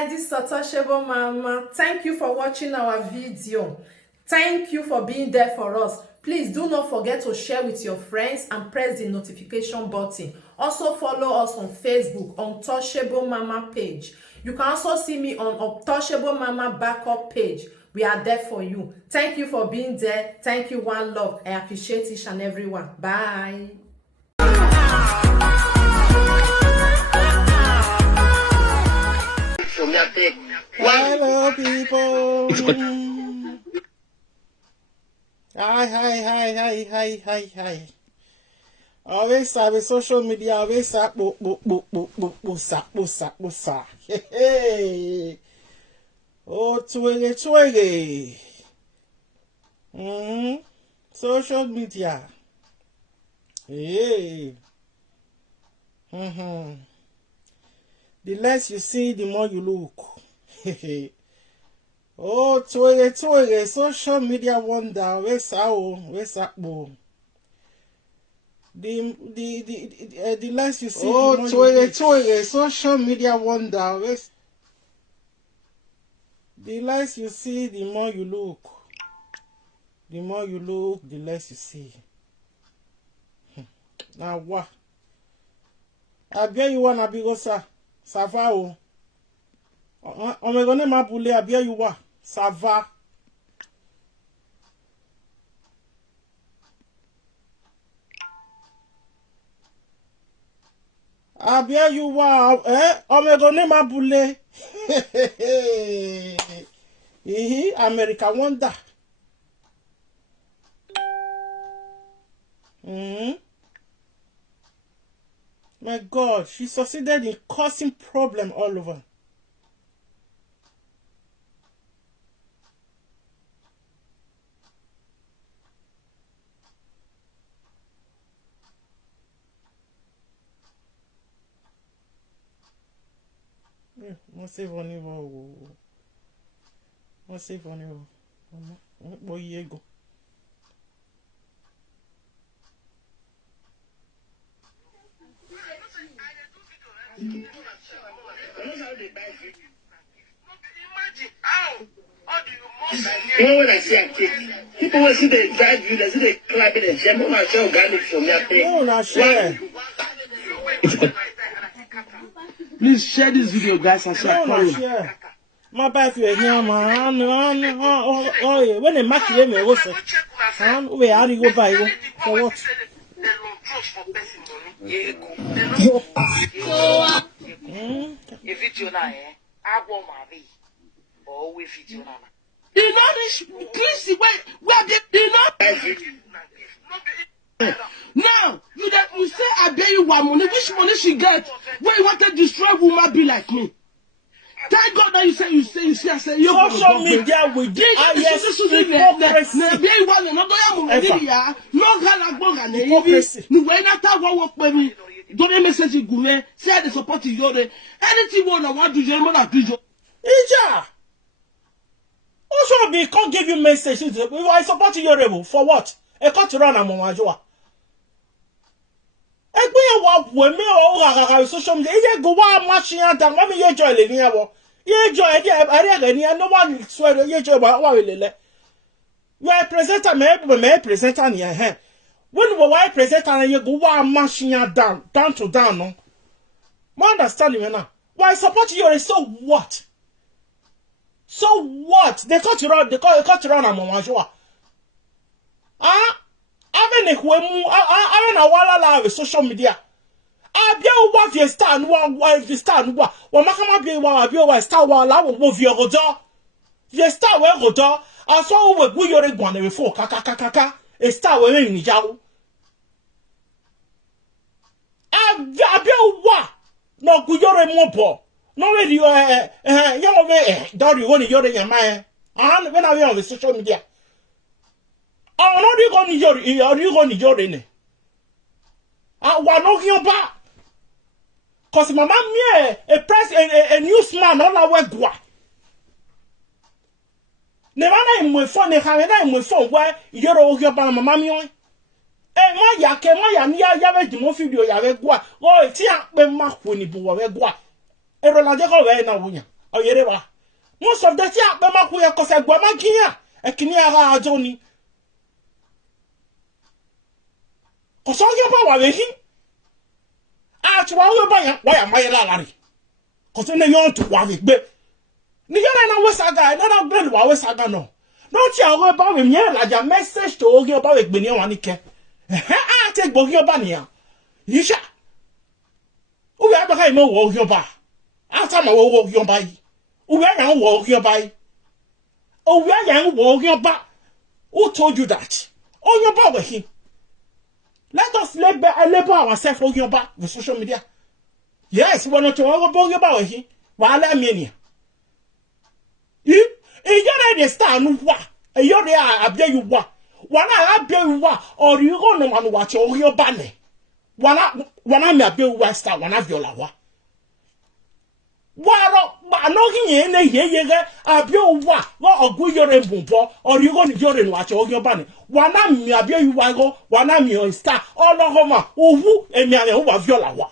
guys, this is Untouchable Mama. Thank you for watching our video. Thank you for being there for us. Please do not forget to share with your friends and press the notification button. Also follow us on Facebook, Untouchable Mama page. You can also see me on Untouchable Mama backup page. We are there for you. Thank you for being there. Thank you, one love. I appreciate each and everyone. Bye. Hello, people. Hi. Always have social media. Always have busa. Hey. Oh, twiggy. Social media. Hey. The less you see, the more you look. Oh, twiggy, social media wonder. Where's that boom? The less you see, the more twiggy, social media wonder. The less you see, the more you look. The more you look, the less you see. Now what? Abieyuwa na bigosa. Ça va oh. On me connaît ma boule Abieyuwa. Ça va. Abieyuwa, on me connaît ma boule. America wonder. My God, she succeeded in causing problem all over. What's it on you? What's it on you? Boy, you go. Imagine how do you when I say I take people will see the drive you, they see the climbing and share more share organic from your thing. No, not share. Please share this video, guys, and share. No, share. My bad for here, man. Oh, when they mark them, we also. Where are you go by? For what? You know this, please, where now, you say Abieyuwa money, which money she get? Where you want to destroy woman be like me? Thank God that you say I say you social media with the highest hypocrisy. Don't message you say the support is your anything one I want to do more than do. Ija. Also, be can't give you messages. I support you rebel for what? A cut run among Abieyuwa. When me or social media, you go one matching out and when you join the you join I no one swear you join what will let. You are presenter, may presenter in your hand. When we were presenter and you go one matching down to down, no? I understand you now. Why support you so what? So what? They cut you around among Abieyuwa. I mean, I mean, social media. Abieyuwa fi star no fi star no wa makama Abieyuwa star wa la wo fi ogodo. Ye star we ogodo. Aso we gu yore gwan we fo kaka. E star we ni jawo. Abieyuwa no gu yore mo bo. No we you we dori woni yore yama and when I on social media. Oh, no, you go ni yori. Wa no kion ba. Cause mama me a newsman all our gwa. Ne mana mo phone ne ha na mo phone wa yoro kion ba mama mi on. Ma ya ni ya be di mo video ya be gwa. O ti an pe ma ko ni bu wa be gwa. Ero la je ko we na wunya. Oyereba. Most of the tia bema kuya kosa gwa magia. Ekini ara ajoni. Kosa yoba wa wehi. Chwa yoba ya wa ya mayela lari. Kosa ne yon tu wa wegbe. Ni yana na wesaga, na grade wa wesaga no. No tia o ba we mye la ja message to ogi oba wegbe ni wani ke. Take bogi oba ni ya. Yisha. Uwe abaka imo wo ogi oba. Ata ma wo ogi oba yi. Uwe ya wo ogi oba yi. Uwe ya wo ogi oba. Who told you that? On your power here. Let us label ourselves on your back with social media. Yes, we're not about your power here. While I'm in here. You already start no wa. You're there, Abieyuwa. Wana Abieyuwa, or you go no man watch all your banner. Wana me Abieyuwa start, wana viola wa. Waro ba no hi ene yeye Abieyuwa wa ogu yore bumbo or you go ni yore no watch all your banner. Wana mi Abieyuwa go, wana mi star all over owu emi ane wa viola wa.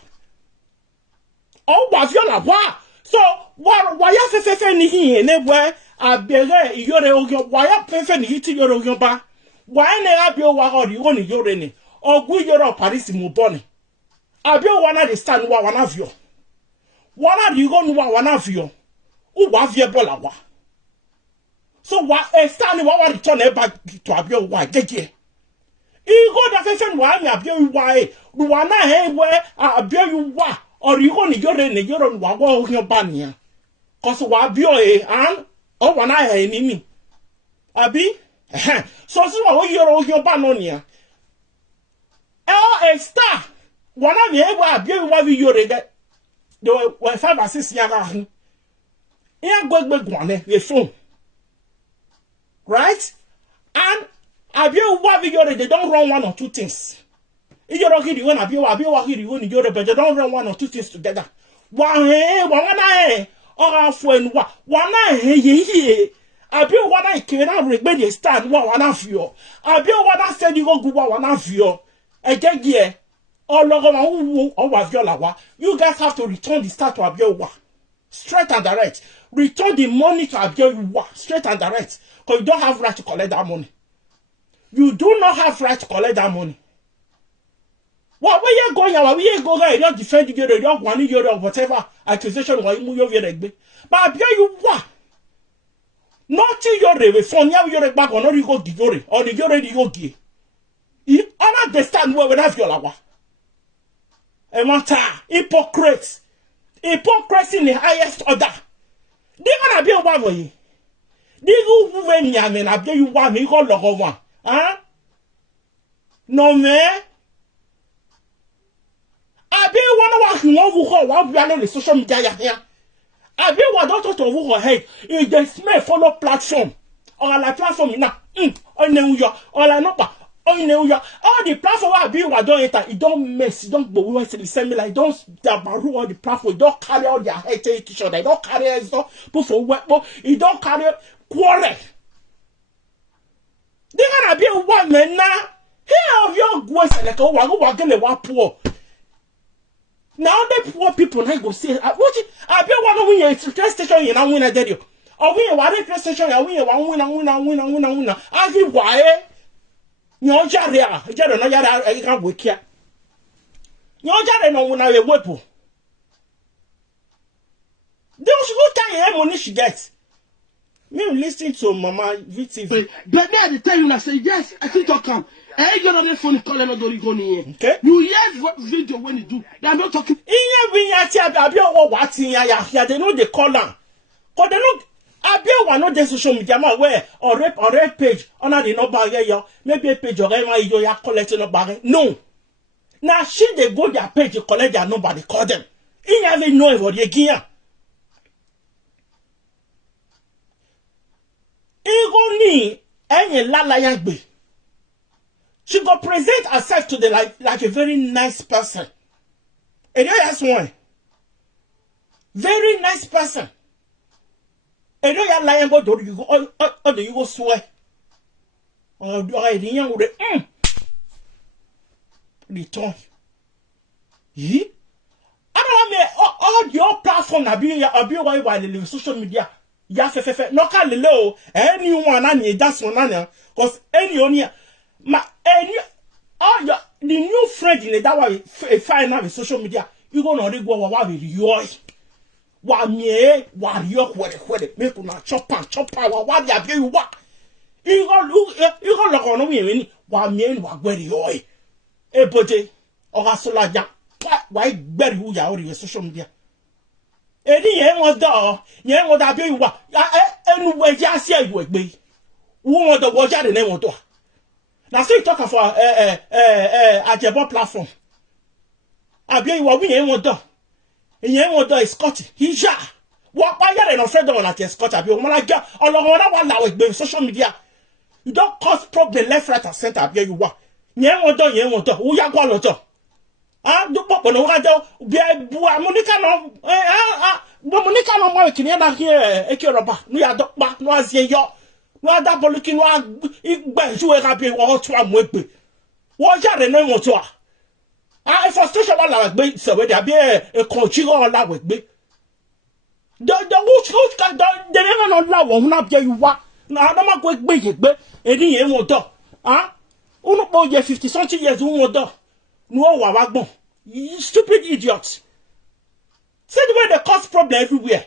O wa viola wa. So wa ya fefe ni hi ene we abere yore ogyo wa ya fefe ni hiti yore ogyo ba. Wa ene Abieyuwa or you go ni yore ni ogu yore Paris mu boni. Abieyuwa na de stand wa wana vio. Wana rigo nuwa wana vio. Uwa vie bola wa. So wa stand wa return back to Abieyuwa jeje. Igo da fefe wa mi Abieyuwa e. Wana he we Abieyuwa or you go ni yore nuwa wa ogyo bania. Cause wa bio e an o wana he ni. Abi? So wa yore ogyo banonia. A star. Wana mi e wa Abieyuwa vi yore de. There were 5 or 6 years ago. Here go back the phone. Right? And Abieyuwa video they don't run 1 or 2 things. If you're okay, you want Abieyuwa you but they don't run 1 or 2 things together. One friend one ye Abieyuwa can regret stand one of you. Abieyuwa said you go one of you. Again, you guys have to return the start to Abieyuwa. Straight and direct. Return the money to Abieyuwa. Straight and direct. Because you don't have right to collect that money. You do not have right to collect that money. What where you going? Where you going? You don't defend you don't want you or whatever accusation or you move your leg. But Abieyuwa. Not your reform. You're back on you go Gigori or the Gigori you go Gi. You understand where we have your law. Hypocrites. Hypocrisy in the highest order. They gonna be a way. They go when Yamin Abieyuwa me call Logowan. Huh? No man. Abieyuwa no wa social media here. Abieyuwa don't to over head. If they smell follow platform or la platform na on New York or la number. All the platform Abieyuwa don't enter, it don't mess, it don't go the same like don't dabaru all the platform, it don't carry all their head to each other, it don't carry it, put for work, it don't carry quarrel. They gonna be a one man now. Here of your voice like a one poor. Now the poor people now go say, what Abieyuwa no win a train station you now win a dead you. Or win a water train station, I win a win. I give why. Nyo jare no yara e kan wokia. Nyo jare no wona we wepo. Those who time money she gets. Me listen to Mama VTV. But me I tell you now say yes, I think you come. I get on the phone calling no do go ni. Okay. You hear what video when you do. They are not talking. Inya bin ya ti Abieyuwa what in ya they know they call am. Cause they know Abieyuwa no dey social media ma where or rape page on the number here maybe a page or ma you ya collect number. No. Now she they go their page to collect their number they call them. He never know what they give. Ego ni any lala yagbe. She go present herself to the like a very nice person. And that's one. Very nice person. And you are lying about do you go or do you go swear? Or do I the young with return? Ye? I don't want me all your platform Abieyuwa wa le social media. Ya fe no ka lele o anyone na ni that's one na cause any only ma any all your the new friend in that way find now with social media you go no dey go wa with yoy wa mie wa yo kwere make una chop wa be Abieyuwa you go look on we ni wa mie wa gwere yoy e boje o ga so laja wa gbere hu ya ori social media. Edi yen was do Abieyuwa enu we ja se egbe wo won do wo ja de na won to na so you talk for ajebo platform Abieyuwa we yen won do is Scott hija wo pa ya no friend on at Scott Abieyuwa mo la ja Ọlọ́run na wa la egbe social media you don't cause problem left right and center Abieyuwa yen won do wo ya go lo to do pop no ga jo bi bu amunika no Monica no more kini na here ekiroba no ya dokpa no azie yo no ada boliki no igba ju e ka bi wo to amu egbe wo jare no mo to a frustration wa la gbe se we da bi e kon chi go la we gbe do which can do de no la wo na Abieyuwa na ma go gbe yegbe edi yen mo do unu po je 50 something years wo do no wa wa gbon you stupid idiot. See the way they cause problem everywhere.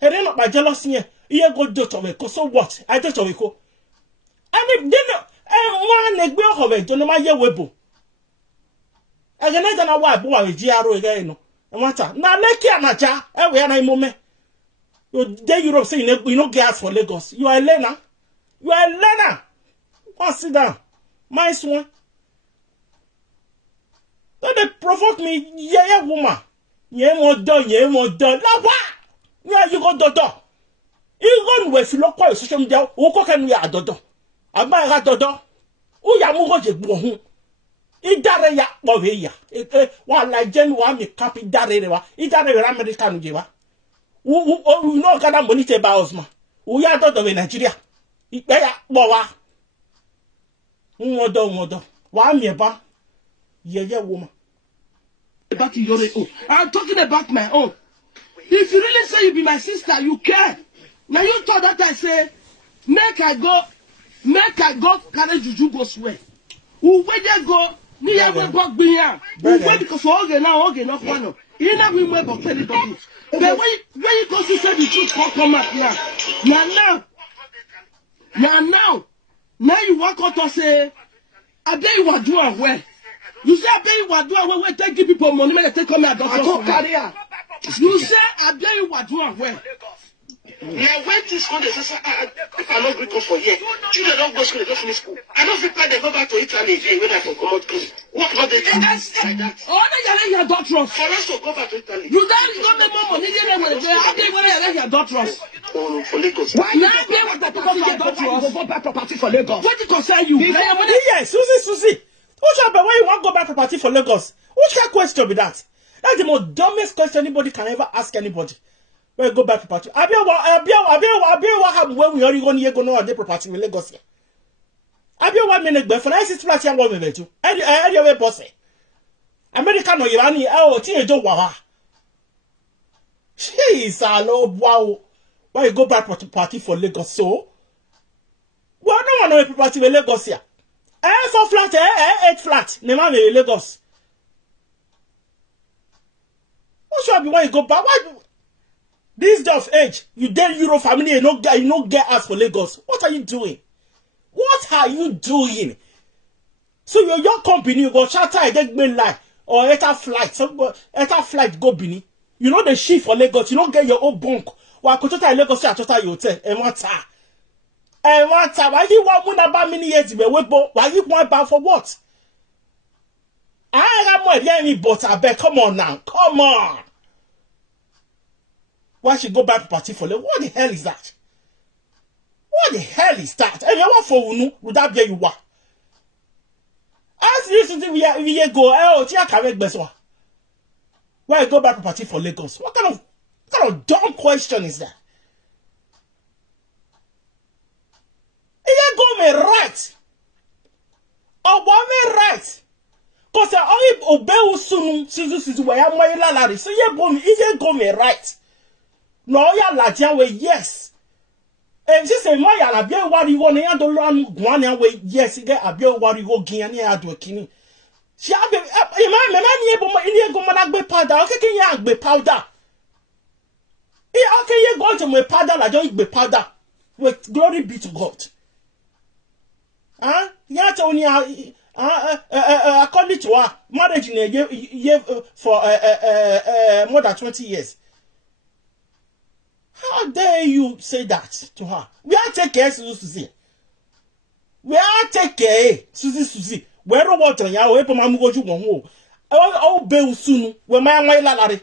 And then not by jealousy. You go do to me. So what? I do to me. And if then one leg of it, don't know my year webo. I can never know why boy with GRO again. No matter. Now let you naja. We are in moment. You there Europe saying you know gas for Lagos. You are a learner. You are a learner. Go sit down. My swan. Don't they provoke me, yeah, woman. Yeah, more done. La wa! Yeah, you go dodo. You go with local social media, who can we are dodo? I buy a dodo. Oh, ya mugo je bohun. Idare ya boveya. One like Jen one me copy darewa. Idare American jiva. Who no gonna monitor Baosma. Who ya dodo in Nigeria. Ikaya bowa. Modo. Wa me ba. Yeah, woman. About your own. I'm talking about my own. If you really say you be my sister, you care. Now you thought that I say, make I go carry juju go swear. Who where they go? Me have a bug be here. Who where because okay now one. You know we were about anybody. But when you go to say the truth, come up here. Now you walk out and say, Abieyuwa do well. You say Abieyuwa do well when take people money, when they take come here. You say Abieyuwa do well. Yeah, when this one they say, if I not going to for here, children don't go school, they don't finish school. I don't feel bad they go back to Italy again when I can come out school. What about the thing like that? Oh, no, you're doctorate. For us to go back to Italy. You don't know more money than when you're doctorate. For Lagos. Why you not pay what the people get doctorate? Go back property for Lagos. What do you concern you? Yes, Susie. Which about why you want to go back property for Lagos? Which kind of question be that? That's the most dumbest question anybody can ever ask anybody. Well, go back property. Abieyuwa have when we already go no other property in Lagos. Abieyuwa minute be for 96 flat here one me too. Any way boss. America no you ani ti ejo wawa. Jeez, wow. Why you go back property for Lagos so? Well, no one property in Lagos here. 4 flat, 8 flat. Never in Lagos. What should be why you go back? Why? This day of age, you get Euro family, you no get us for Lagos. What are you doing? What are you doing? So your company, you go charter a dead main line or enter flight go Bini. You know the shift for Lagos. You don't get your own bunk. Why could you Lagos at your hotel? And what's that? Why you want one about many years? Why you want back for what? I got more than me, but I bet. Come on now, come on. Why should go back to party for Lagos? What the hell is that? What the hell is that? And you want for Unu would that be you? As you see, we go. Oh, Tia Kavek Beswa. Why go back to party for Lagos? What kind of dumb question is that? You go me right. Oh, what me right? Cause I obey soon Suzu where I'm my lalari. So ye go me right. No ya la we yes. And she say my ya Abieyuwa you want ya do run guan we yes get Abieyuwa you go gian ya do kini. She have me ni ebo ni go managbe powder. Okay kin ya agbe powder. Okay ye go to my powder la just be powder. With glory be to God. Ya to ni according to her marriage in a year for more than 20 years. How dare you say that to her? We are take care, Susie. We are take care, Susie. Where water ya we mamu go ju won o be soon we my lalare.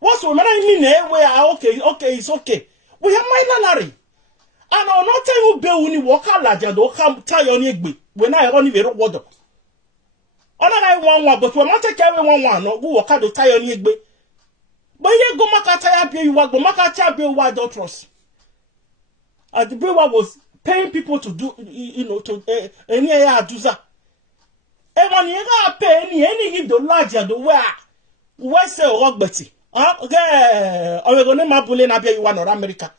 What's we mean we are okay, it's okay. We have my lalare. And on not time will be when you walk out like do come tie on your when I only very water. On I one, but we're not take care one, no go walk out to tie on your gbe. But you go maka tie Abieyuwa, go maka tie Abieyuwa doctors. And the Abieyuwa was paying people to do, to any aduza. And when you got pay any the larger the where say rock Betty. Okay, or we're gonna mabule Abieyuwa or America.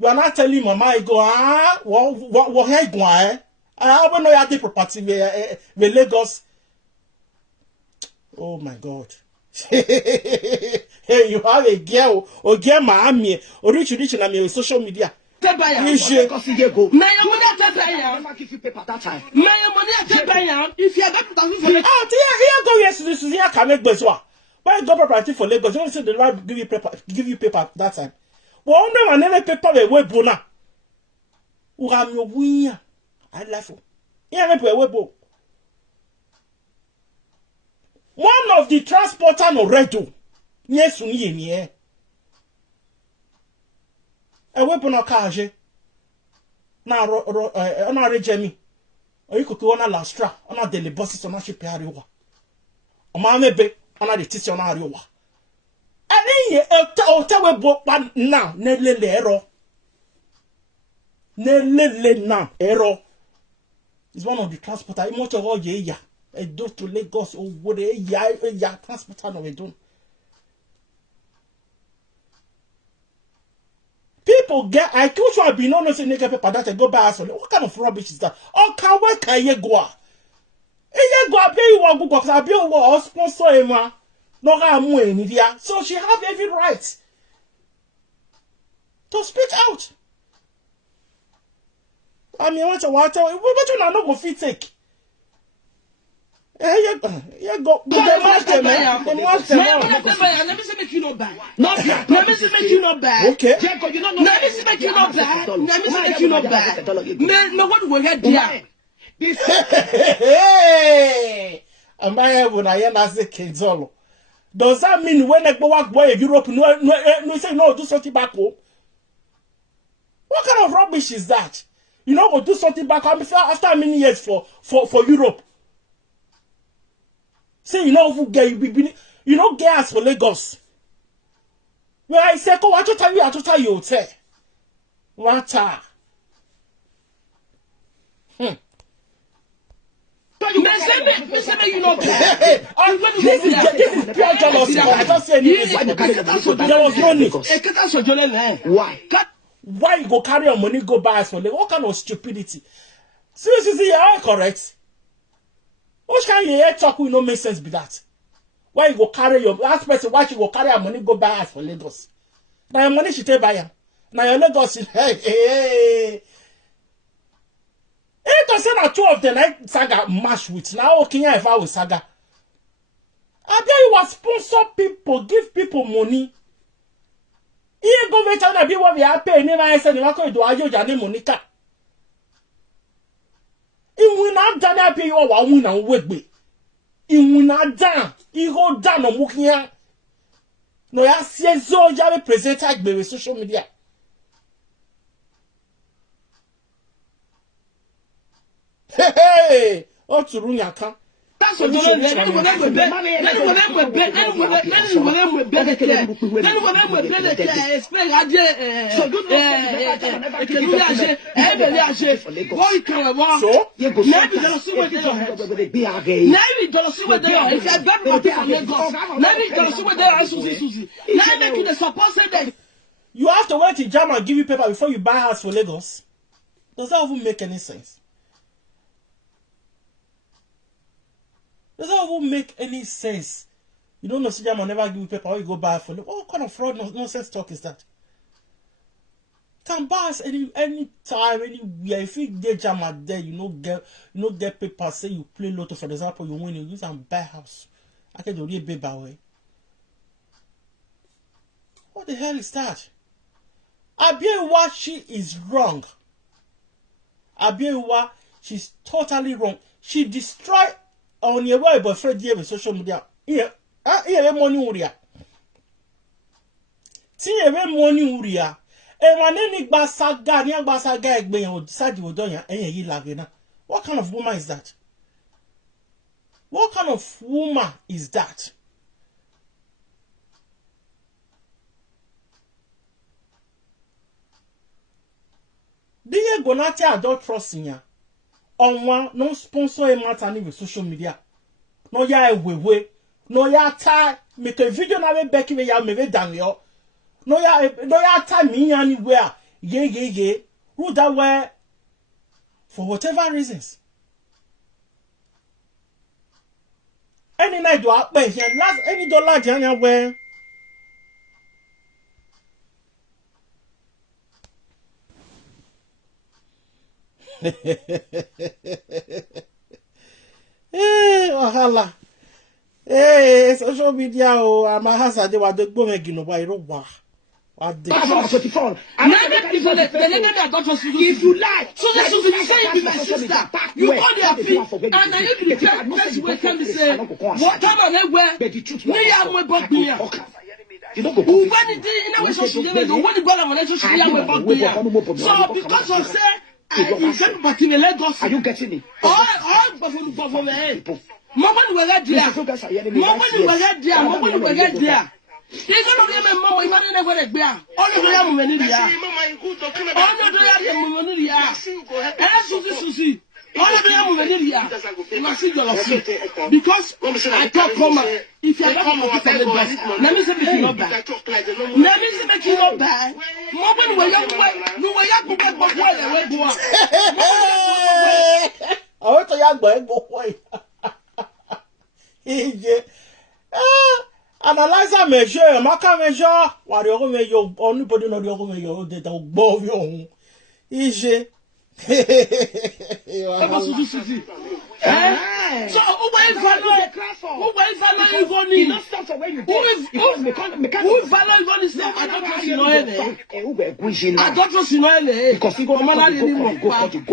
You are not telling mama I go what hey go I want know your property we Lagos. Oh my God. Hey, you have a girl or girl Miami or rich na me social media. Now your money give you paper that time. Now your money if you have got for here go yes this is here can make bezwa. Why go property for Lagos? You say the Lord give you paper that time. One day, I paper we bona. Uram yo buya. I laugh. Yeah, we webo. One of the transporter no redo. Yes, uni ni eh. E webo no kaje. Na ona rejemi. Oyi koku ona lastra. Ona dele bosses ona shipe ariwa. Oma mebe ona de tisi ona ariwa. Ye we book now nelele now error is one of the transporter much of all ya a do to Lagos or would ya transporter no we do people get I could try be no say nigga paper that go buy us what kind of rubbish is that oh can where can ye go Abieyuwa go Abieyuwa sponsor him so she have every right to speak out. I mean, what you not go fit take? Yeah, go. Let me see make you no bad. Let me see make you no bad. Okay. Let me see make you no bad. Let me see make you no bad. No one will get there. Hey, am I when I am as a kid? Does that mean when I go back boy Europe no say no do something back home? What kind of rubbish is that? You know go do something back home after many years for Europe. Say you know who get you know gas for Lagos. Where I say go I tell you hotel. What This is pure jealousy. I don't say anything. There was no need. Why? Why you go carry your money, go buy us for what kind of stupidity? Seriously, you are correct. What kind of hear talk will not make sense be that? Why you go carry your last person? Why you go carry your money, go buy us for Lagos? Now your money should take buy him. Now your Lagos is hey. It does say that two of the night saga mash with now okay if I was saga. Abieyuwa sponsor people, give people money. Here go vecha na be what we are paying never say ni wako do ajo jane Monica. Iwu na dan Abieyuwa wa wu na wegbe. Iwu na dan, iho dan no mukia. No ya siezo ya be presenter agbe social media. Hey, oh to run your account. so don't know. Then we go bed. You have to wait till Jam and give you paper before you buy house for Lagos. Does that even make any sense? Does that even make any sense? You don't know, Jam will never give you paper or you go buy for Lagos. What kind of fraud nonsense talk is that? You can buy us any time, anywhere. If you get Jam out there, you don't get paper. Say you play lotto, for example, you win, you use and buy house. I can do it baby way. What the hell is that? Abieyuwa, she is wrong. Abieyuwa, she's totally wrong. She destroyed on your way boyfriend here with social media. Here money uria. See money uria. And when any basaga, ni basaga egbe yan decide you don yan yi lagena. What kind of woman is that? What kind of woman is that? Diye gonati adulterous nya. Onwa no sponsor e matter ni with social media. No ya ewewe. No ya ta make a video na we beki we ya me we dan yo. No ya ta me anywhere. Ye. Who that way for whatever reasons. Any night do up here last any dollar janya where wahala. Social media o ama hasa de wa de gbo megi no wa iro wa. If you like, so you say you be my sister, you call their feet, and then you tell person where can say, what time are they where? Me am we bought me. When it in our social media, when the brother when social media we bought me. So because of say, you can't but in Lagos. Are you getting it? All for me. Mama we get there. Mama we get there. You don't know my mama, you don't know what it be. Only the young women in the air. Only the young women in the air. And Susie. Only the young women in the air. You must see your feet. Because I talk common. If you are not from the bus, let me say making up bad. Let me say making up bad. Mama, we are you were young boy. I want to young boy. Analyzer measure, maka measure, what you go measure, anybody know you go measure, they don't bow you. Easy. So, who value you go need? Who value you go need? I don't trust you no I don't trust you no because you go man anymore. What can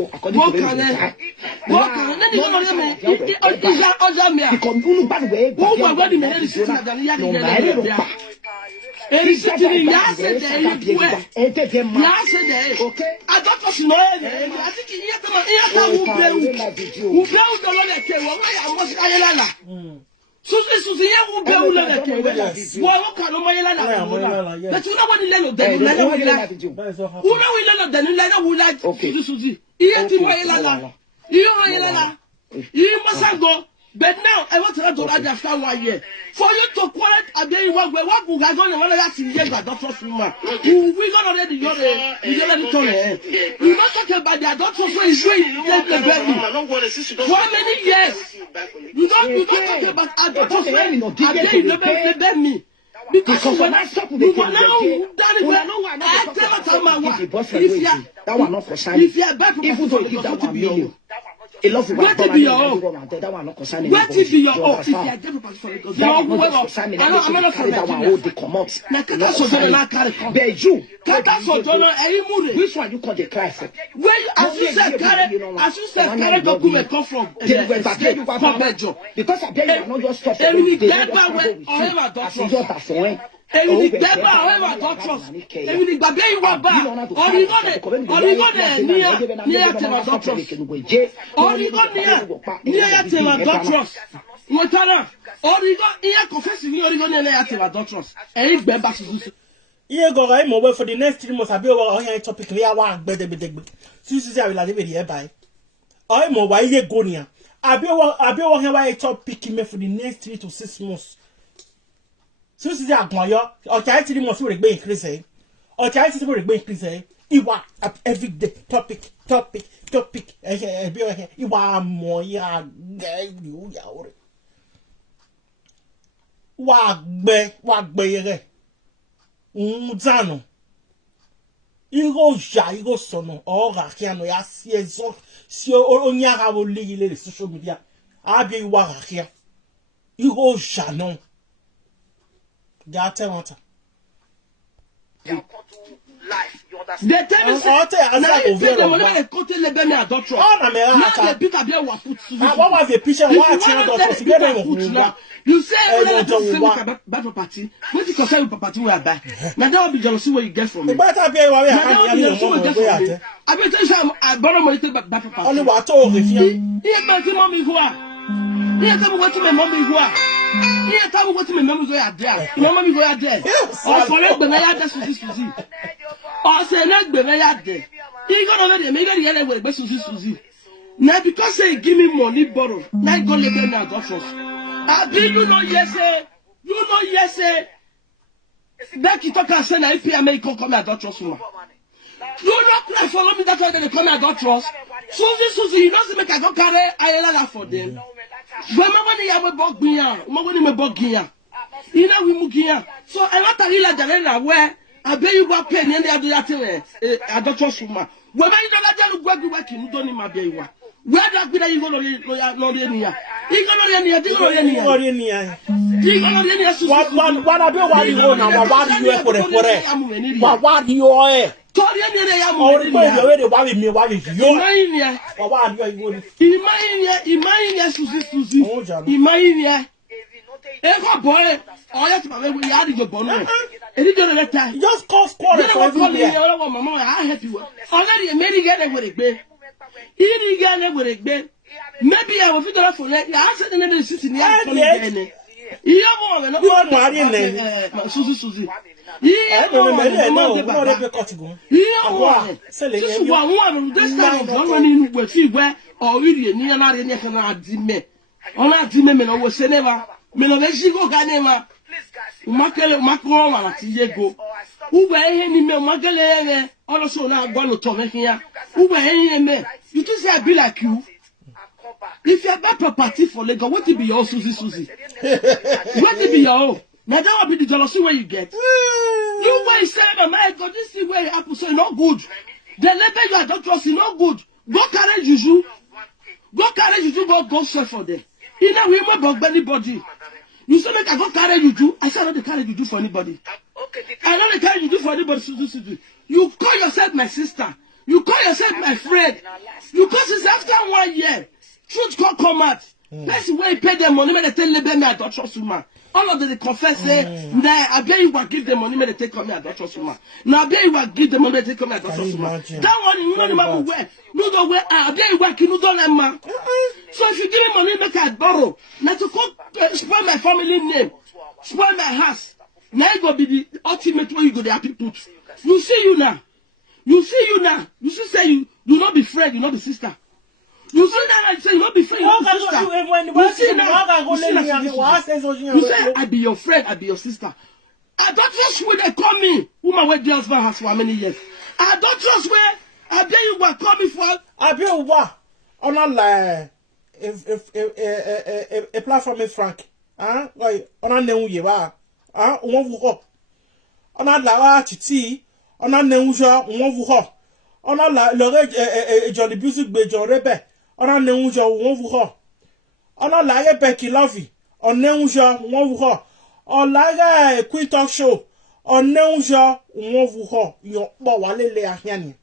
then you go me? Because you bad way. Who will go the man is sitting at the Eri sitting yase there you where? Yase there. Okay. I don't trust you no I think who don't let ke wo I must ayelala. Susi ye who be who let ke wo kan no mayelala. But you know what the let who know we let the let who like Susi. Iye ti mayelala. You must go. But now I want to add after 1 year. For you to quiet Abieyuwa, what we are going to let you get that doctor's woman. We got already you already told her. We must talk about the doctor's who is doing the baby. For many years. You don't talk about a doctor's baby. Because when I stop with the if you are back to be your a love what to be your own. What to be your own? If you are dead for it, I'm not for that. They come out. But you, which one you call the class? When as you said, carry document come from because I beg you not just stop. Èmi ni gbẹ́bà ọ̀rẹ́ adulterous. Èmi ni gbàgbé ìwà bá. Ọ̀rìngọ́dẹ̀ ní ẹ̀tẹ̀ adulterous. Ọ̀rìngọ́dẹ̀ ní ẹ̀tẹ̀ adulterous. Wọ́tara ọ̀rìngọ́ ìyẹn confessing ní ọ̀rìngọ́dẹ̀ ní ẹ̀tẹ̀ adulterous. Ẹ̀yin gbẹ́bà ṣùṣù. Iye go ga mo for the next 3 months abi o yan topic ri awa gbedegbe. Sisi abi la de be buy. O mo wa iye go niya. Abi o yan wa topic me for the next 3 to 6 months. Sisi agbon yo, o ta 3 months we gbe increase. O ta 3 we gbe increase. Iwa every day topic. Bi o yan iwa mo ya yu ya ore. Wa gbe yere. Zano. Igo sono. Ora kiano ya siezo. Si onyara wo le social media. Abieyuwa rakia. Igo jano. Gate wanta. They tell me say now you take the money and they cut the baby adulterous. Now they beat Abieyuwa foot. What was the picture? What was you say bad property. What you concern with property we are buy? Now that will be jealousy where you get from me. But Abieyuwa we are. I bet you I borrow money to bad property. Only what told you. Here my mommy who are. Here come what my mommy who are. Here come what my mommy go out there. My mommy go out there. Or for let the mayor just Suzy. Or say let the mayor there. He got already make the other way Suzy. Now because they give me money borrow. Now go let them adulterous. You know yes say. That you talk and say na if America come adulterous woman. You not cry follow me that's why they come adulterous. Suzy, you don't make I go carry ayala for them. But when they have a bug beer, when they bug here. You know we move here. So I want to hear that where Abieyuwa pay and they do that adulterous woman. When you don't let them work you don't need Abieyuwa. Where that be that you go no here. You go no here. What Abieyuwa you go now? What do you for? What do you just cause quarrel for everywhere. Maybe I will figure out for that. I said the name is sitting here. Suzy. I don't if you have bad property for Lagos, what will be your Suzy? What will be your own? Now that will be the jealousy where you get. You why say, my God, this is where you have to say no good. The level you are not trusting, no good. Go carry juju. Go search for them. You know we won't bug anybody. You say make I go carry juju. I say I don't carry juju for anybody. I don't carry juju for anybody. Suzy. You call yourself my sister. You call yourself my friend. You call yourself after 1 year. Truth can't come out. That's why you pay them money when they tell them I don't trust woman. All of them they confess say that Abieyuwa give them money when they take come I don't trust woman. Now Abieyuwa give them money when they take come I don't trust woman. That one you know the man where no the way Abieyuwa can do that man. So if you give me money make I borrow. Now to come spoil my family name, spoil my house. Now it will be the ultimate way you go there people. You see you now. You see say you not be friend, you not be sister. You see that I say you not be friend, you not be sister. You say I be your friend, I be your sister. I don't trust where they call me. Woman where the husband has for how many years? I don't trust where Abieyuwa call me for. Abieyuwa on a platform is frank. Like on a new year. On vous on a la titi. On a neuja, on vous ha. On a le John the music be John Rebe. On a neuja, on vous ha. On a la Becky Lovey. On neuja, on vous ha. On la quick talk show. On neuja, on vous ha. Yo, wale le ahiani.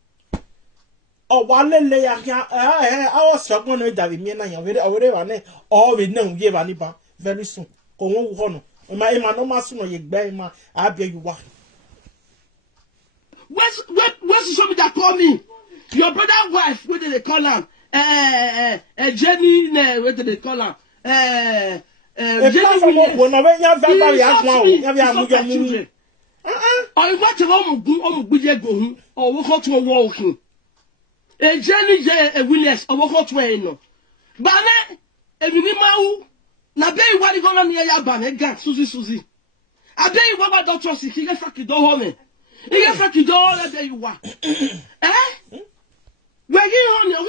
O wale le ahian. I was struggling with that. Me na ya. We already wane. All we know ye vani ba very soon. Ko on vous ha no. Ima no masu no ye gbe ima Abieyuwa. Where's somebody that call me? Your brother wife, what did they call her? Jenny, what did they call her? Jenny when I went ya very children. I watch a woman go or walk out to a walking. Jenny Williams or walk out to a no. Bane, a minimum. Na be what you gonna near your ban, Susie. I bet you what doctor see, he get fucking door home. He get fucking door that you want. Eh? Where you on?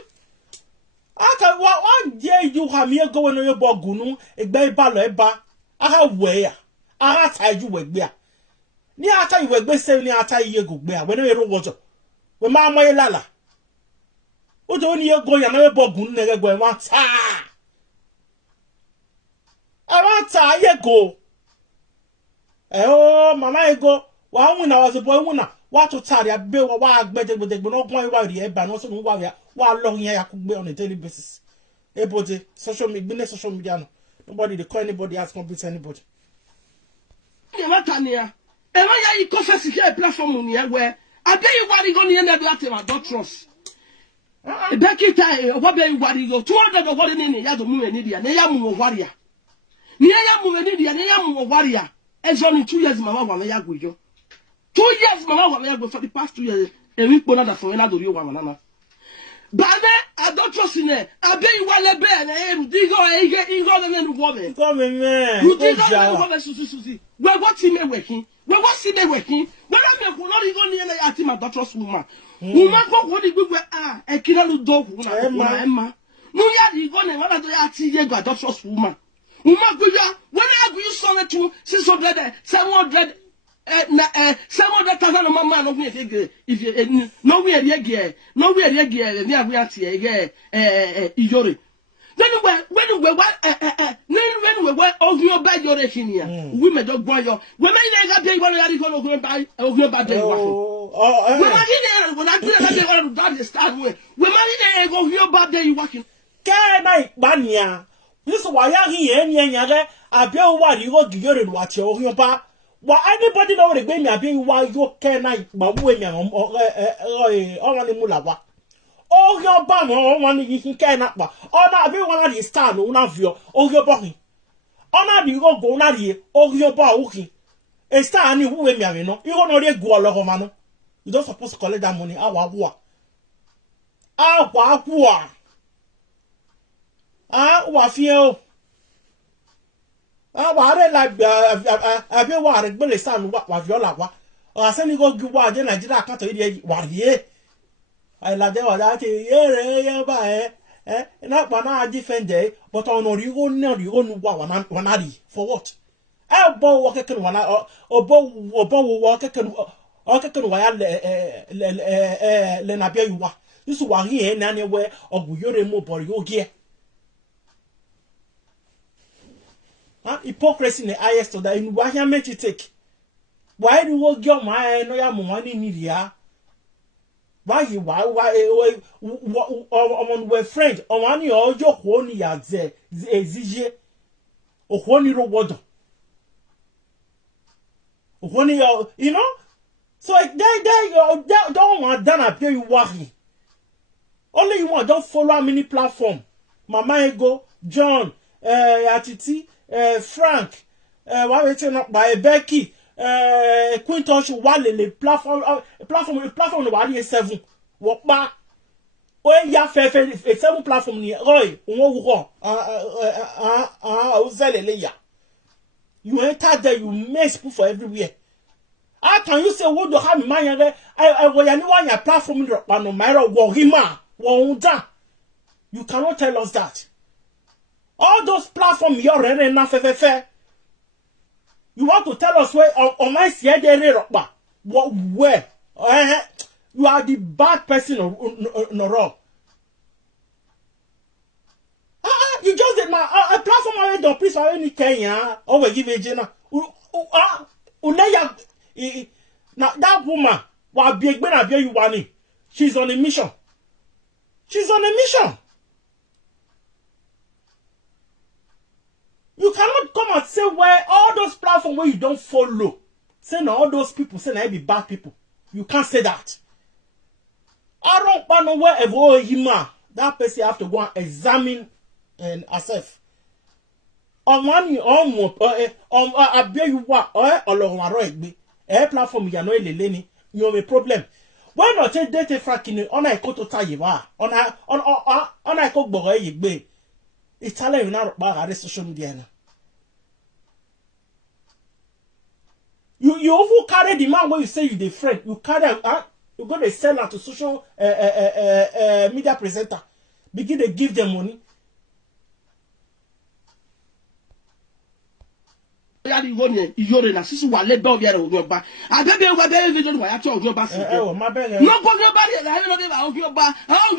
Aka what dare you have me going on your bogunu, a bay baleba? I have way. I tied you with beer. Near after you were best saying after you go bear when you water. When Mamma Lala. What only you go and a bogun never go once. Ah! I want to go. Oh, Mamma go. Well, when I was a boy, what to tell you, Bill, a wild better with the no point why the but also no warrior, while long here I could be on a daily basis. Everybody, social media, nobody, the call anybody else compete anybody. Matania, and why you confess here a platform where I bet you what you going to end up to my doctors. Becky, what be what you go 200 of what in the other moon and India, Nayamu warrior. Niayamu and India, Nayamu warrior. And only 2 years, Mamma, when I go. 2 years, Mamma, when I go for the past 2 years, and we put another for another you one. But I don't trust in it. I bet you want a bear and Digo, I get in God and woman. Come in, man. You did not have a Susie. Well, what's he working? Well, what's he working? Well, I'm not even near the my daughter's woman. Woman, what did we are? I cannot do Emma. No, you're going to another my daughter's woman. Woman, when I go, you saw it to 600, 700. 700,000 man of me if you nowhere near near we are here Ijori. Then when we were all your bad your here, women don't buy your women never pay one of the buy your bad day. When I do that, start with women go your bad day working. Can I banya? This is why I hear any Abieyuwa you go give your watch your bar. Well, anybody know the game Abieyuwa you can I but women on the mulawa. Oh, your bam on one you can up. Oh, now everyone is stand on of your oh your body. Oh, now you go na here, oh your bar walking. A star and you women, you know, you don't know go along, man. You don't supposed to collect that money. Our war. Wafio. Why like Abieyuwa really stand what was your lava? Or send you go give one, then I did not cut to what ye. I like that, and not one different day, but on you go know you own one addy. For what? Elbow walk a one or bow walk a can wire Abieyuwa. This is why he ain't anywhere or we remove or you gear. Hypocrisy in the highest of that in why you make it take. Why do you go my no money in India? Why we're friends on one your one ya zije or one year water. You know? So there don't want done Abieyuwa. Only you want don't follow many platform. Mama Ego, John, Atiti. Frank, why we turn up by Becky, acquaintances, Wale, platform, the 7. Walk back. Oh, yeah, fair, 7 platform near Roy, you enter there, you mess people for everywhere. How can you say, what do have in mind? I will anyone your platform, no matter what him, you cannot tell us that. All those platforms you're already enough fair. You want to tell us where on my side what where? You are the bad person no wrong. You just did my a platform already don't please for any Kenya. Oh, we give a Jenna. Now that woman will be Abieyuwa. She's on a mission. She's on a mission. You cannot come and say where all those platforms where you don't follow. Say now all those people say now be bad people. You can't say that. I don't know wherever you are. That person have to go and examine and assess. On one Abieyuwa or platform you are not leni. You have a problem. Why not take data fracking on a koto tayiwa on a cook boy yigbe? It's telling you now about social media. You also carry the man when you say you the friend. You carry you go to sell out to social media presenter. Begin to give them money. Iyore na sisi wa lebe obi ara obi Abieyuwa be video wa ya to obi oba si no My beg. no go obi oba ya no be obi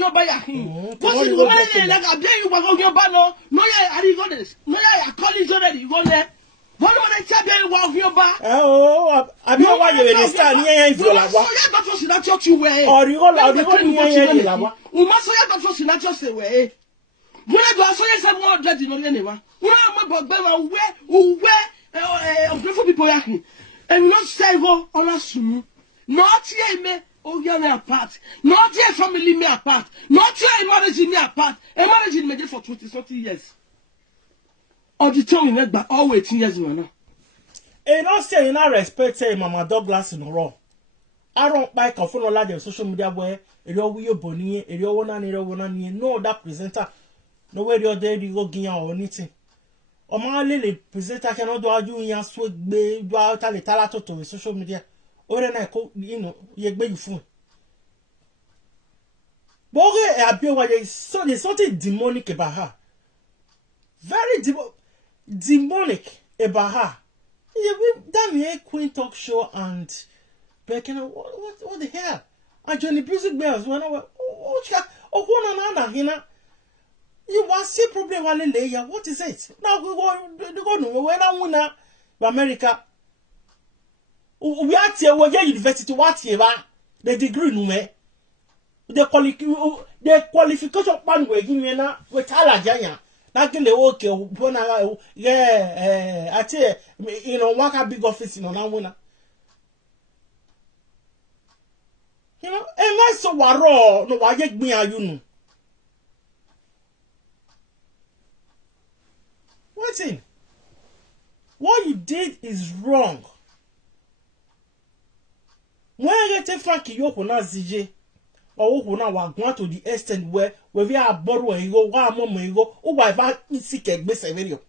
oba ya hin ko si go mele na Abieyuwa obi oba no ya ari go this no ya calling so that you go there one more tell Abieyuwa obi oba Abieyuwa you understand yen if you la wa so ya don't trust that church we or you go yen la wa o ma so ya don't trust that church we you do so ya say more dread no le ne wa we am bo gbe wa beautiful people yakin and not say go on assume not here me oh you me apart not here family me apart not here marriage me apart a marriage me for 20 years or the time me gba all 18 years now e no say you not respect say Mama Douglas in raw I don't buy coffee no like social media where ero wi oboni ero wona ni no that presenter no where you there you go giyan or anything. O ma le presenter cannot do aju yan so gbe do ta le tala to social media o re na ko you know ye gbe you phone but Abieyuwa so there's something demonic about her, very demonic about her. That me Queen talk show and but what the hell and Johnny music bells when you want see problem one layer. What is it? Now we go no where na wuna America. We at here we university what here the degree no me. The qualification plan we give me na we tala janya. Na gele okay bona at here you know work a big office no na wuna. You know, and like so waro no wa ye gbin ayunu. Listen, what you did is wrong. When you get Frankie Yoko na ZJ, or who na wa to the extent where we are borrow and go, wa mom and go, oh, why back sick a base video.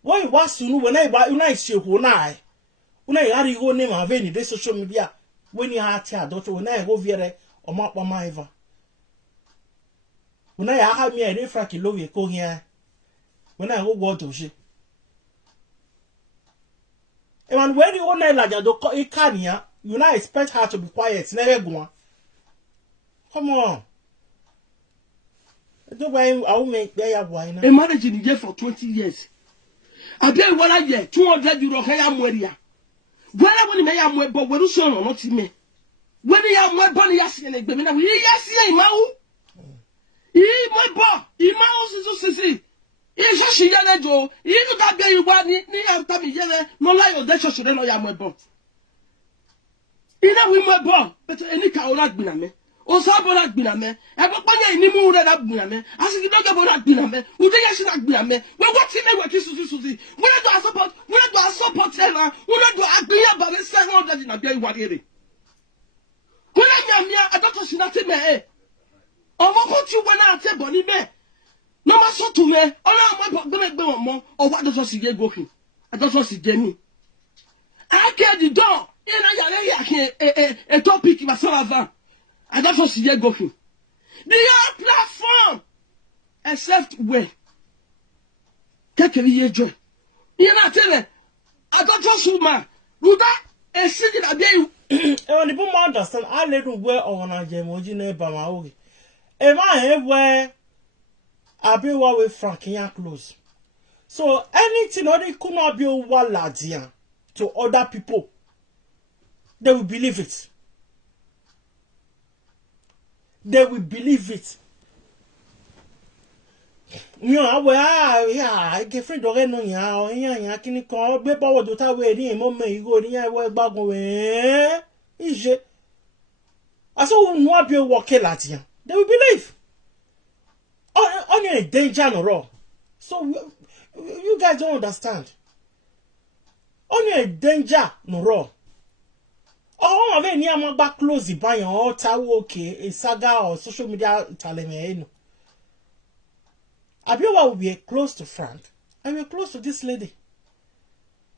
Why was you when I buy nice you who na? When I had you name of any social media, when you had a daughter, when I go via or map my ever. When I have me a Frankie love you go here. When I go to she. And when you want like a can here, you not expect her to be quiet, never go. Come on. The way I will make their wine. a marriage in here for 20 years Abieyuwa ye 200 euro haya mweria wala woni me ya mwe bo weru so no not me when ya mwe bo ni yasi na gbe me na wi yasi imawu imawu sisi iso shi ya na jo inu da Abieyuwa ni after me yele no lie o de church re no ya mwe bo ina wi mwe bo but eni ka ora gbina me o sa bo na gbina me e bo panya ni mu re da gbina me asiki dojo bo na gbina me u de yasi na gbina me we what me we kisu we do support ela we do agbiya ba me 700 na Abieyuwa re we na mia adoto sinati me omo ko ti we na ate bo ni me no ma so to me ona mo gbe won mo o wa doso si ge gokin adoso si je mi ake the door ina ya le a topic ma so avant adoso si ge gokin the whole platform except where kekere ye joy ina tele adoso suma ruda e sigi na Abieyuwa And the people understand I let you wear on a gemoji neighbor my own. If I have where Abieyuwa with Frankie close. So anything or they could not be over Ladian to other people, they will believe it. They will believe it. yeah, girlfriend don't know ya kini kan be power do ta we ni mo me igo ni ya we gbagun we ije aso no Abieyuwa ke lati yan they will believe on a danger no raw so you guys don't understand on a danger no raw oh we ni am gba close bayan o ta wo okay a saga or social media taleme no Abieyuwa will be close to Frank and we're close to this lady.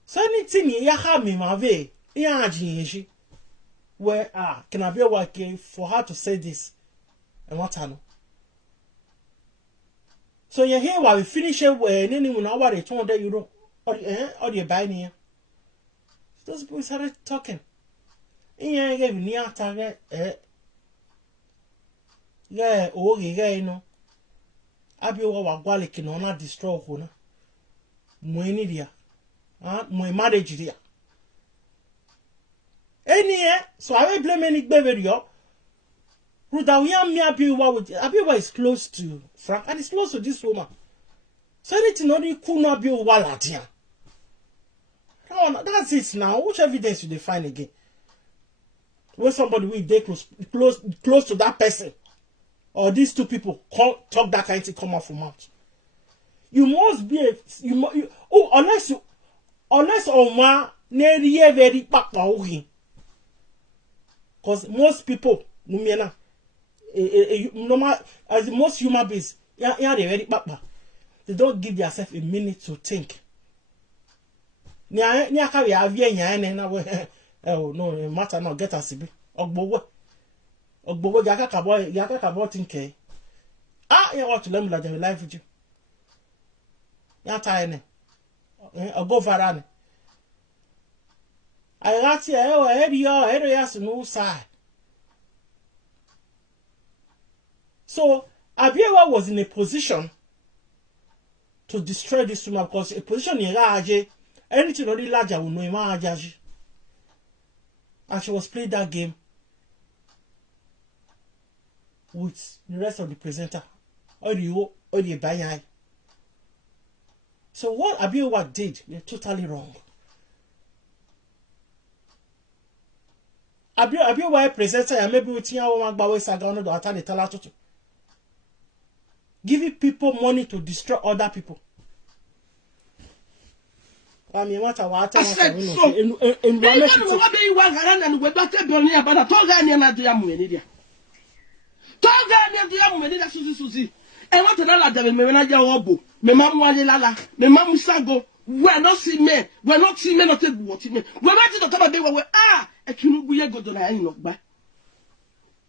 So anything ya ha me ma ve ya ajin where can Abieyuwa for her to say this and what I know. So you hear while we finish it where any mun over the 200 euro or the buy here. Those people started talking. Yeah, give me a target yeah, you know. Abieyuwa wa gwale kina ona destroy hona mweni dia mwe marriage dia so I will blame any beverio Ruda we am me Abieyuwa is close to Frank and is close to this woman so anything only could not be Abieyuwa that's it now. Which evidence do they find again when somebody will they close to that person or these two people talk that kind of thing come out from mouth. You must be unless Oma near very back because most people normal as most human beings they very back they don't give themselves a minute to think. Oh no matter not get us Ogbowo yaka kabo tinke. You want to learn like the life with you. Ya tine. Ogo varane. I got here areas no side. So Abieyuwa was in a position to destroy this woman because a position in Raje, anything already larger will know him. And she was playing that game with the rest of the presenter. Or the buy. So what Abieyuwa did, they're totally wrong. Abieyuwa presenter and maybe with giving people money to destroy other people. I mean, what I said so. And what another me when I go, me mamma lala, me mam sago, we're not see men, we're not see men, not what men. We're not to the top of the way, a kinubuya go to the end of back.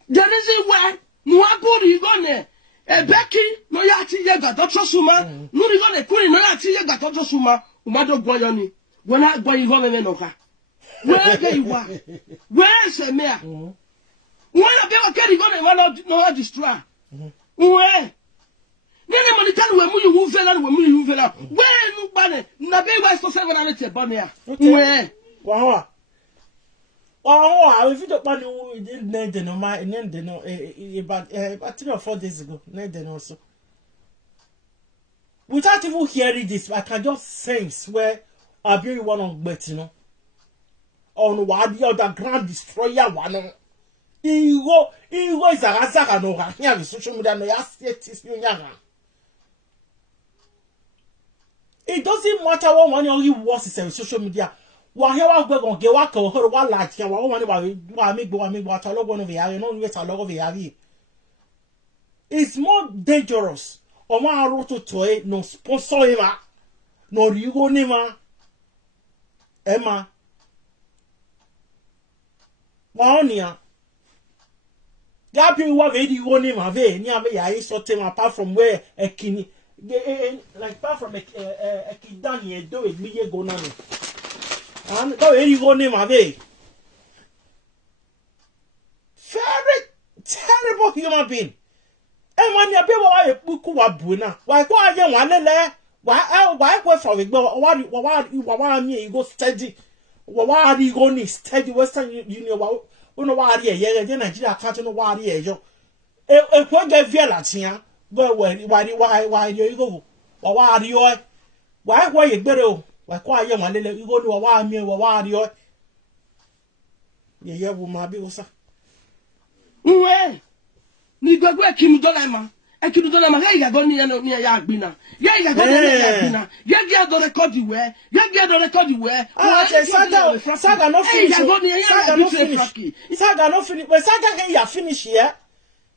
There is a way, no abori gone. A Becky, no yati yaga, Dr. Suma, no even a queen, no yati yaga, Dr. Suma, Umado Boyoni, when I buy you home and over. Where they were, where's a mare? When I be a carry on and one out no destroy. Where? Nene money tell we mu you fella we mu you fella. Where you bane? Na be wise to 700 bane. Where? Wow. I video bane we did need no my need no about 3 or 4 days ago. Need also. Without even hearing this, I can just sense where Abieyuwa on bet, you know. On what the other grand destroyer one. Iwo is a razaka no here social media no ya status no yaga. It doesn't matter what money only was is social media. Wa here wa gbe gon ge wa kan ho wa la ti wa money wa make ta logo no be ya no we ta logo be ya bi. It's more dangerous. O ma ro to no sponsor him no rigo ni ma. Emma. Wa onia Abieyuwa very one him ave ni ave ya sort him apart from where a kini like apart from a kidani do it me go na no and go very one him ave very terrible human being and when Abieyuwa epuku wa buna why go aye wan lele why go from igbo wa mi go steady wa go ni steady Western Union wa no wa ade ye Nigeria can't no wa ade yo e ko ga via latia go why you go wa ari o wa ye gbere o wa kwa ye ma lele go ni wa mi wa ari o ye wo ma bi o sa nwe ni gbogbo ekinu dola ma ga go ni ya agbina ya go ni ya agbina ya do record we ya do record we saga no finish we saga get ya finish here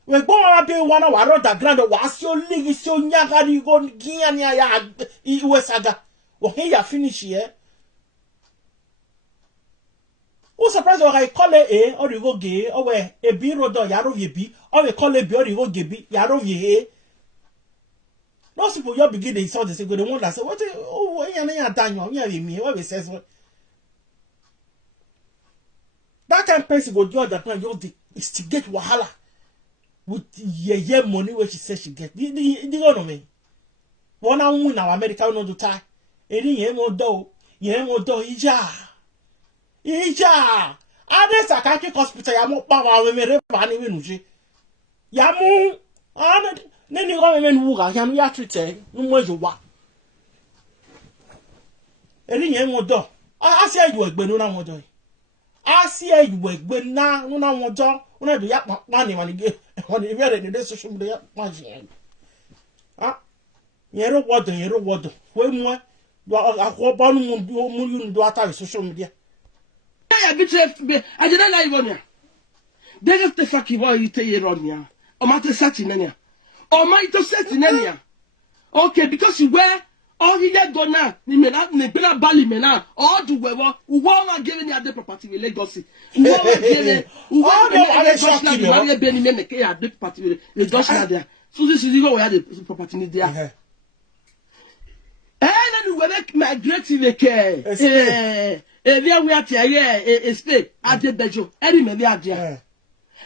we go ma be one wa road ground wa si o ligi si o nyaga ni go giyan ya we saga we ya finish here. Who surprised or I call it or you go gay or where a B road or yaro ye be or we call it B or you go gay be yaro ye. Most people you begin they saw this go the one that say what oh ya Daniel ya me what we says what that kind of person go do that plan you instigate wahala with ye money where she says she get the go no me one on win our America no do tie any ye mo do Ija! Ade sakaki hospital ya mo pa wa we mere pa ni wenuji. Ya mu ne ni go me nu ga ya nu ya treat nu mo jowa. Eri yen mo do. Asi ayu egbe nu na mo do. Asi ayu egbe na nu na mo do. Una do ya pa ni ma ni ge. Won e bere ni de social media pa je. Ah. Yero wodo. We mu do akwo nu mu yu do ata social media. I didn't like one. They just the fucking boy you tell you on ya. Or matter such in any. Or might to set in any. Okay, because you wear all you get gone now. You may not be a bally man. Or do whoever who won't give any other property with Lagos. Who won't give it. Who won't give it. Property with Lagos. So this is where the property there. And then we make my great care. Evia we atia ye stay ade bejo eri me bi adia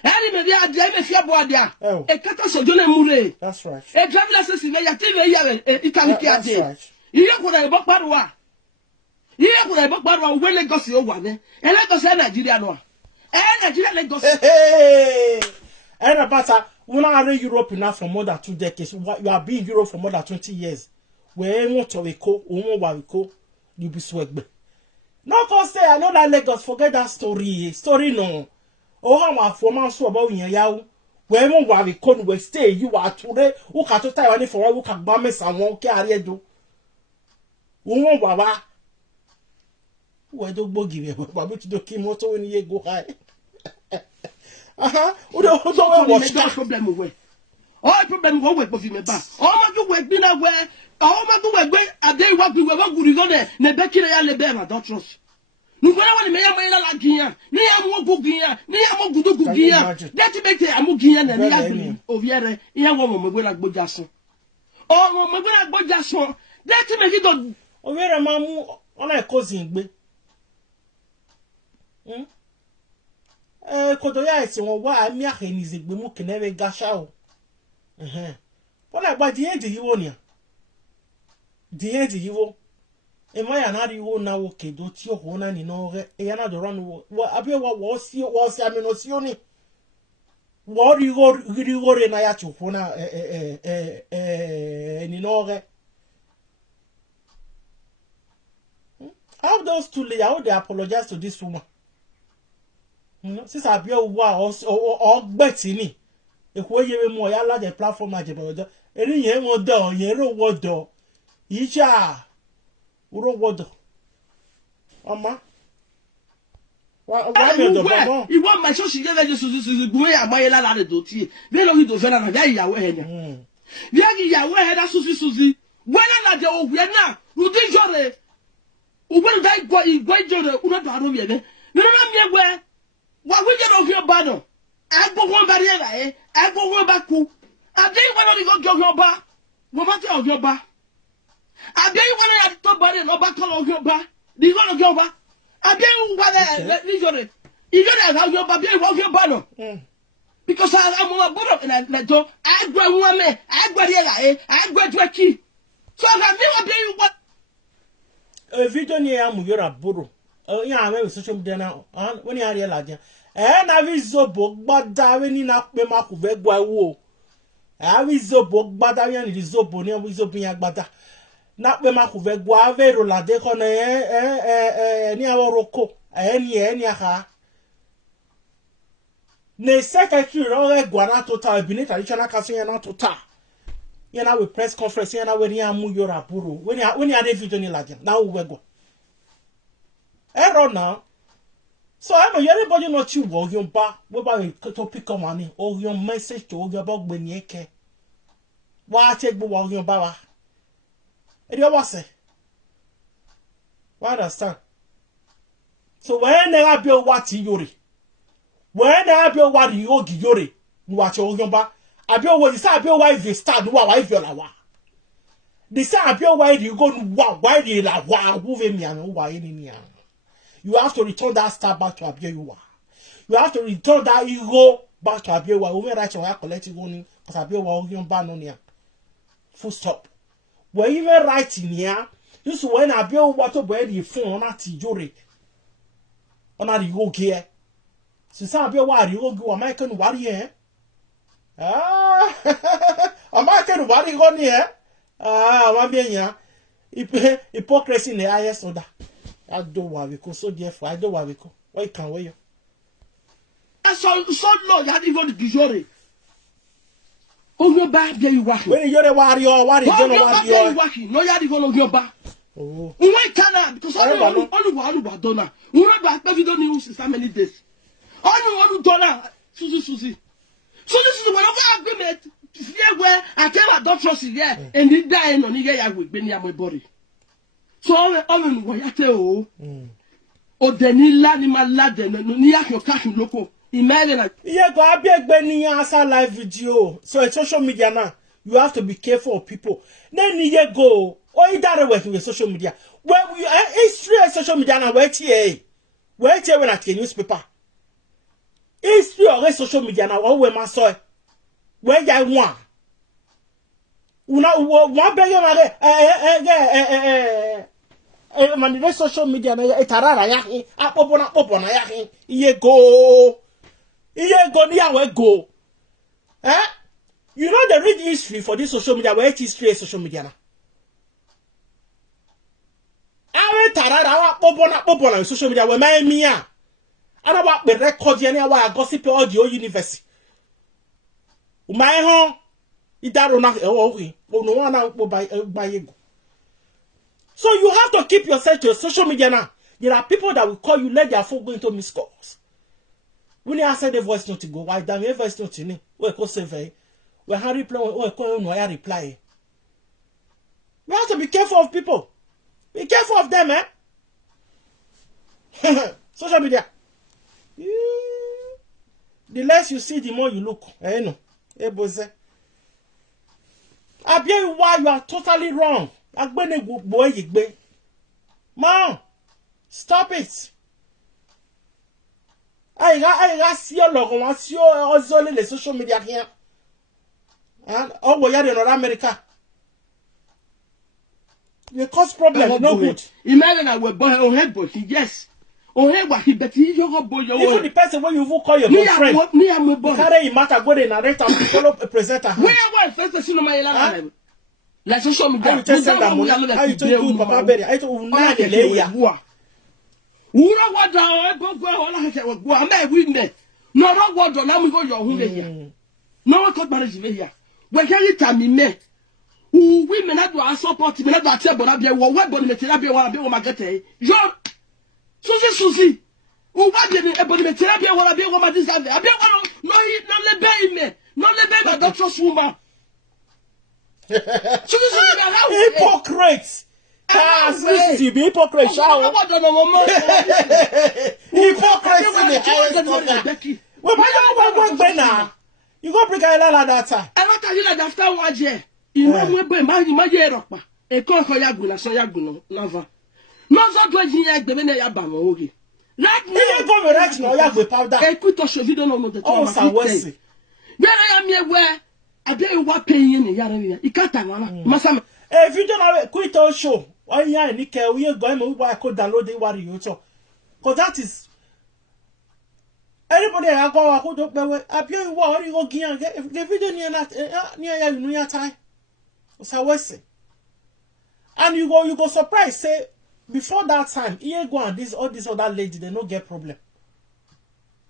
me fia bo adia e kata sojo na mure that's right e driver license me ya ti me ya ikaniki ade iye ko na e bo paruwa we Lagos o wa ne e Lagos Nigeria no Nigeria Lagos and about we are in Europe now for more than 2 decades. You have been in Europe for more than 20 years. Where want to go, you be swag. No, cause say I know that Lagos. Forget that story. Story no. Oh, how my former so about in yaw. Where mo wa we come we stay. You are today. Who can to Taiwan for who can bomb us and won't carry do. Who wa. Where do go give you? Babu to do kimoto when you go high. Who don't watch that problem away. All problem go work for me back. All my do work be na where. All my do work a day what we were good go there. Ne bekire ya le be na don't trust. Nu gona woni me ya la giyan. Ni ya mo gugiyan. Ni ya mo gudu gugiyan. That make am giyan na ni ya bi. Oviere iya wo mo me la gboja so. O mo me la gboja so. That make it do. Oviere mamu ona e cousin gbe. Kodo ya esi won wa ami ahenize gbe mu kenere gasha o. Wọ́n gba di end yiwo ni. Di end yiwo. E ma ya na ri wo na wo kedo ti o ho na ni no re. E ya na do run wo. Abieyuwa wo si amino si oni. Wo ri go re na ya chufu na ni no re. How those two ladies, how they apologize to this woman? Since Abieyuwa or gbeti ni. Ekwo yewe mo ya la the platform ajebodo eri yen mo do yen ro wodo ija ro wodo oma wa me do bo iwo ma so si gele je susu gbe ya ma ye la le do ti be lo do fe na ya iyawo he nya bi a iyawo he da susu we na de ohwe na u di jore u gbe da igbo jore u na do aro ye ne no na mi egwe wa we je do ohwe ba no agbogbo ba re ra agbogbo ba ku Abieyuwa no go go ba wo ma te ojo ba Abieyuwa no ya to ba re no ba ko ojo ba di go ba Abieyuwa ni jore ijore ga ojo ba Abieyuwa ojo ba no because I'm a boro na to agwa nwa me agwa re ra agwa twaki so ga mi Abieyuwa video ni ya mu yora boro ya me social media na when ya re la dia na vi zobo gbada we ni na pe ma ku ve gwa wo Awi zobo gbada yan di zobo ni awi zobo yan gbada. Na pe ma ku ve gwa ve ro la de kono ni aworoko ni aha. Ne secretary ro re gwa na total bi traditional council yan na total. Yan na we press conference yan na we ni amu yora buru. When ya de video ni la na we go. Error now. So I'm everybody not you wo yon ba we ba topic come on or your message to your bog when ye ke. Wa take bu wo yon ba wa. E dey what say? Why understand? So when they have your what yori. When they have your what yogi yori, you watch your yon ba. Abio wo say abio why they start wa why you la wa. They say abio why you go why they la wa who ve mi an wa ni an. You have to return that star back to Abieyuwa. You have to return that ego back to Abieyuwa. We may write your collect money because Abieyuwa will ban on here. Full stop. We even write in here. This is when Abieyuwa to buy the phone on a tijori. On a ego gear. So some Abieyuwa ego go American warrior. American warrior on here. One being hypocrisy in the highest order. I don't worry, so therefore I don't worry. Why can't we? So low, you had even the Gijori. Oh, your back, there you walk. When you're a warrior, what is your walking? No, you had even on your back. Oh, Why can't I? Because I don't want donor. You know that if you don't use it, how many days? I don't want to donor. Susie. So this is one of our agreement. Here where I tell my doctors here, and he died on here, I will be near my body. So all in what I tell o denila ni malade ni akyo cash loco. Imagine yeah, go Abieyuwa answer live video. So it's social media now. You have to be careful of people. Then you go or you don't work with social media. Well, we history of social media now. Wait here when I see newspaper. History of social media now. What we must say. Where you want? Una one beg man, social media na etarara ya hin apopo na ya hin iye go ni awe go you know the real history for this social media. Where history is social media na awe tarara awa popo na social media we ma emi a ana wa pe record ya ni awa gossip audio university umai ho idaro na owi no one na po by ego. So you have to keep yourself to your social media now. There are people that will call you, let their phone go into missed calls. When you answer the voice note to go, why damn your voice note to me? We call save. We have reply. We call no reply. We have to be careful of people. Be careful of them, Social media. The less you see, the more you look. No. Abieyuwa, you are totally wrong. Man, stop it. I see your logo, I see your social media here. And oh, we are in America. They cause problem, no good. Imagine I will buy on head, but yes. Oh, hey, what he bet you boy. Even the person when you call your girlfriend. Carry matter go and narrate and follow a presenter. Where was first see my life? Like social media. How you tell them that money? How you tell you Papa Berry? I told you na de le ya. Ura wada go all I can go. Am I win there? No wada na me go your hu here. No court marriage here. We can it am me. Who women that do support me that tell but Abia wo we body me tell Abia wa Abia ma get yo. Susie. Who wa be e body me tell Abia wa Abia ma this Abia no lebe me. No lebe na doctor's woman. Hypocrites. Listen to you, be hypocrite. Hypocrites in the highest order. You go bring a lot that time. I want to hear that after 1 year. You know, we buy my year. A cock or yaguna, so yaguno, lava. Not so 20 years, the minute Yabama. Like me, you go right now, you have with powder. I quit us if you don't know the oh, so where I am here where Abieyuwa paying in Yarania. You can't tell Masam. If you don't have quit our show, why ya Nika, we are going to I could download the what you talk. Because that is Anybody I go I could do Abieyuwa or you go gian get the video near ya you know your time. So I say. And you go surprise say before that time, here go and this all this other lady they no get problem.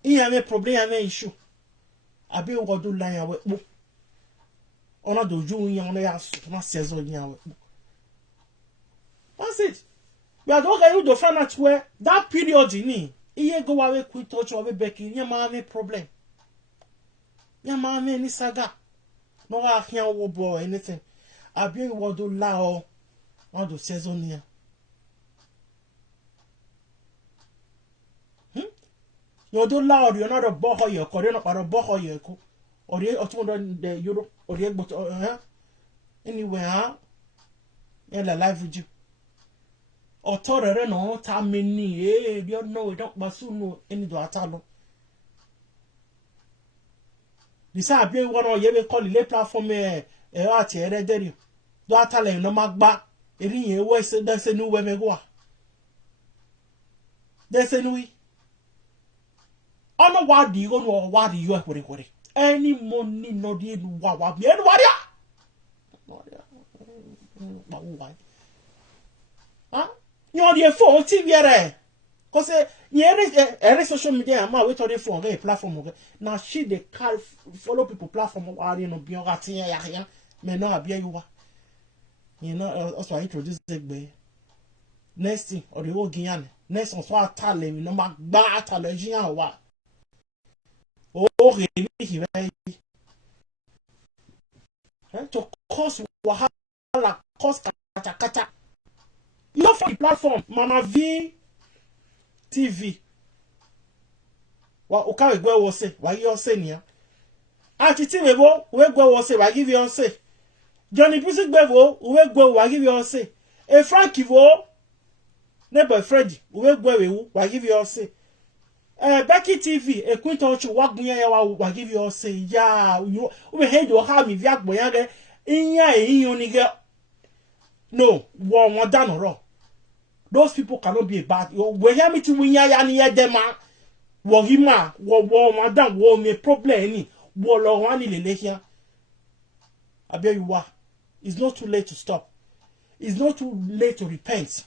Here have a problem, have an issue. Abieyuwa do lie away. Ona do you in on ya na says on ya. That's it. We are going to find out where that period in here go away quit touch away Becky. Ya ma have problem. Ya ma have any saga. No I hear or anything. Abieyuwa do lie on the season here. You do loud, you're not a boho, you're Korean or a boho, you're or the 200 euro or the but anywhere, and a life with you. Or Torre no tamini, you don't know, we don't basuno any do atalo. This I be one or you call the platform a art, a red dairy. Do I tell him no mark back? It in a way, there's a new way we go. There's a new. Ono wa di go no wa di you ekwere any money no di enu wa bi enu wa dia ba wa ah you dey phone tv re ko say every social media ma we to dey phone get platform okay na she dey carry follow people platform wa dey no bi o ga tin ya me no Abieyuwa you know also introduce egbe next thing or the whole Guyana next on so atale mi no ma gba atale jiyan wa. Oh, really? To cause wahala, cause kata. You know for the platform, Mama V TV. Wa uka we go say, wa you say niya. Atiti we go say, wa give you say. Johnny Music Bevo, we go wa give you say. E Frankie vo, neighbor Freddy, we go wa give you say. Becky TV, acquaintances, walk near ya, give you say, yeah, you head your harm if you are boyage in ya, nigga. No, one done or wrong. Those people cannot be bad. You hear me to win ya near them, war him, war madam, war me problem, any war long here. Abieyuwa, it's not too late to stop. It's not too late to repent.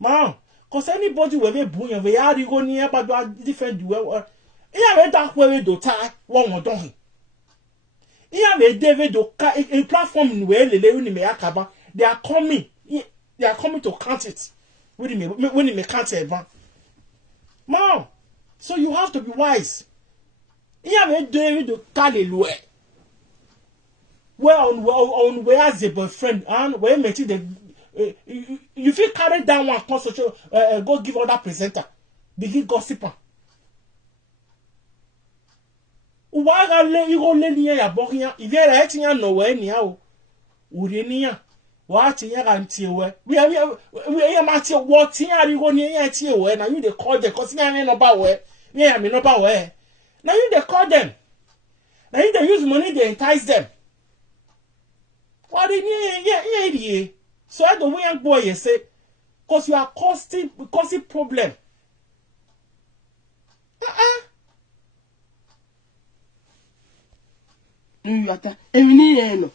Man. Cause anybody will be born, we are going near but different well. Yeah, that way do tie one more dong. Yeah, David do a platform where the lady may akaba. They are coming to count it. When you may count it, man. So you have to be wise. Yeah, David do carry low. Well, on where's the boyfriend and where may the you feel carry down one social go give other presenter begin gossiping. Why you go lay near your bogia? If you're acting nowhere near Urinia, what in until we are Matthew, what here you go near you when you they call them because I know about where we are no about where. Now you they call them. Now you they use money, they entice them. What in yeah. So I don't want boy you say, because you are causing problem. Yata, emini eno.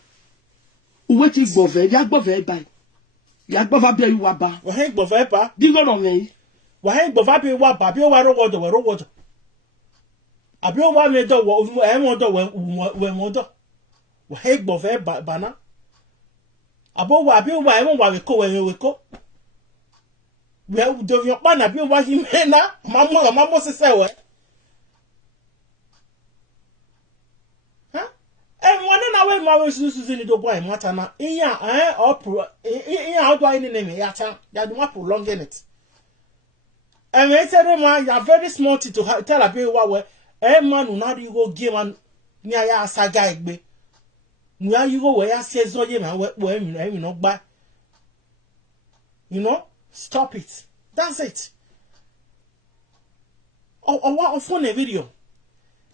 Uwe ti gbove, ya gbove ba. Ya gbove Abieyuwa ba. Wa hen gbove ba. Digo no ngi. Wa hen gbove Abieyuwa ba, Abieyuwa ro wodo. Abieyuwa me do wo e mo do we mo do. Wa hen gbove ba na. Abieyuwa e mo wa we ko. We do your pan Abieyuwa hi me na, mamo se we. When I was using the boy, Matana, how do I name it? Yata, you want prolonging it. And they said, you are very smart to tell Abieyuwa where man will not go give one near ya saga. Where you go where I says, oh, you know, but you know, stop it. That's it. Or what phone a video.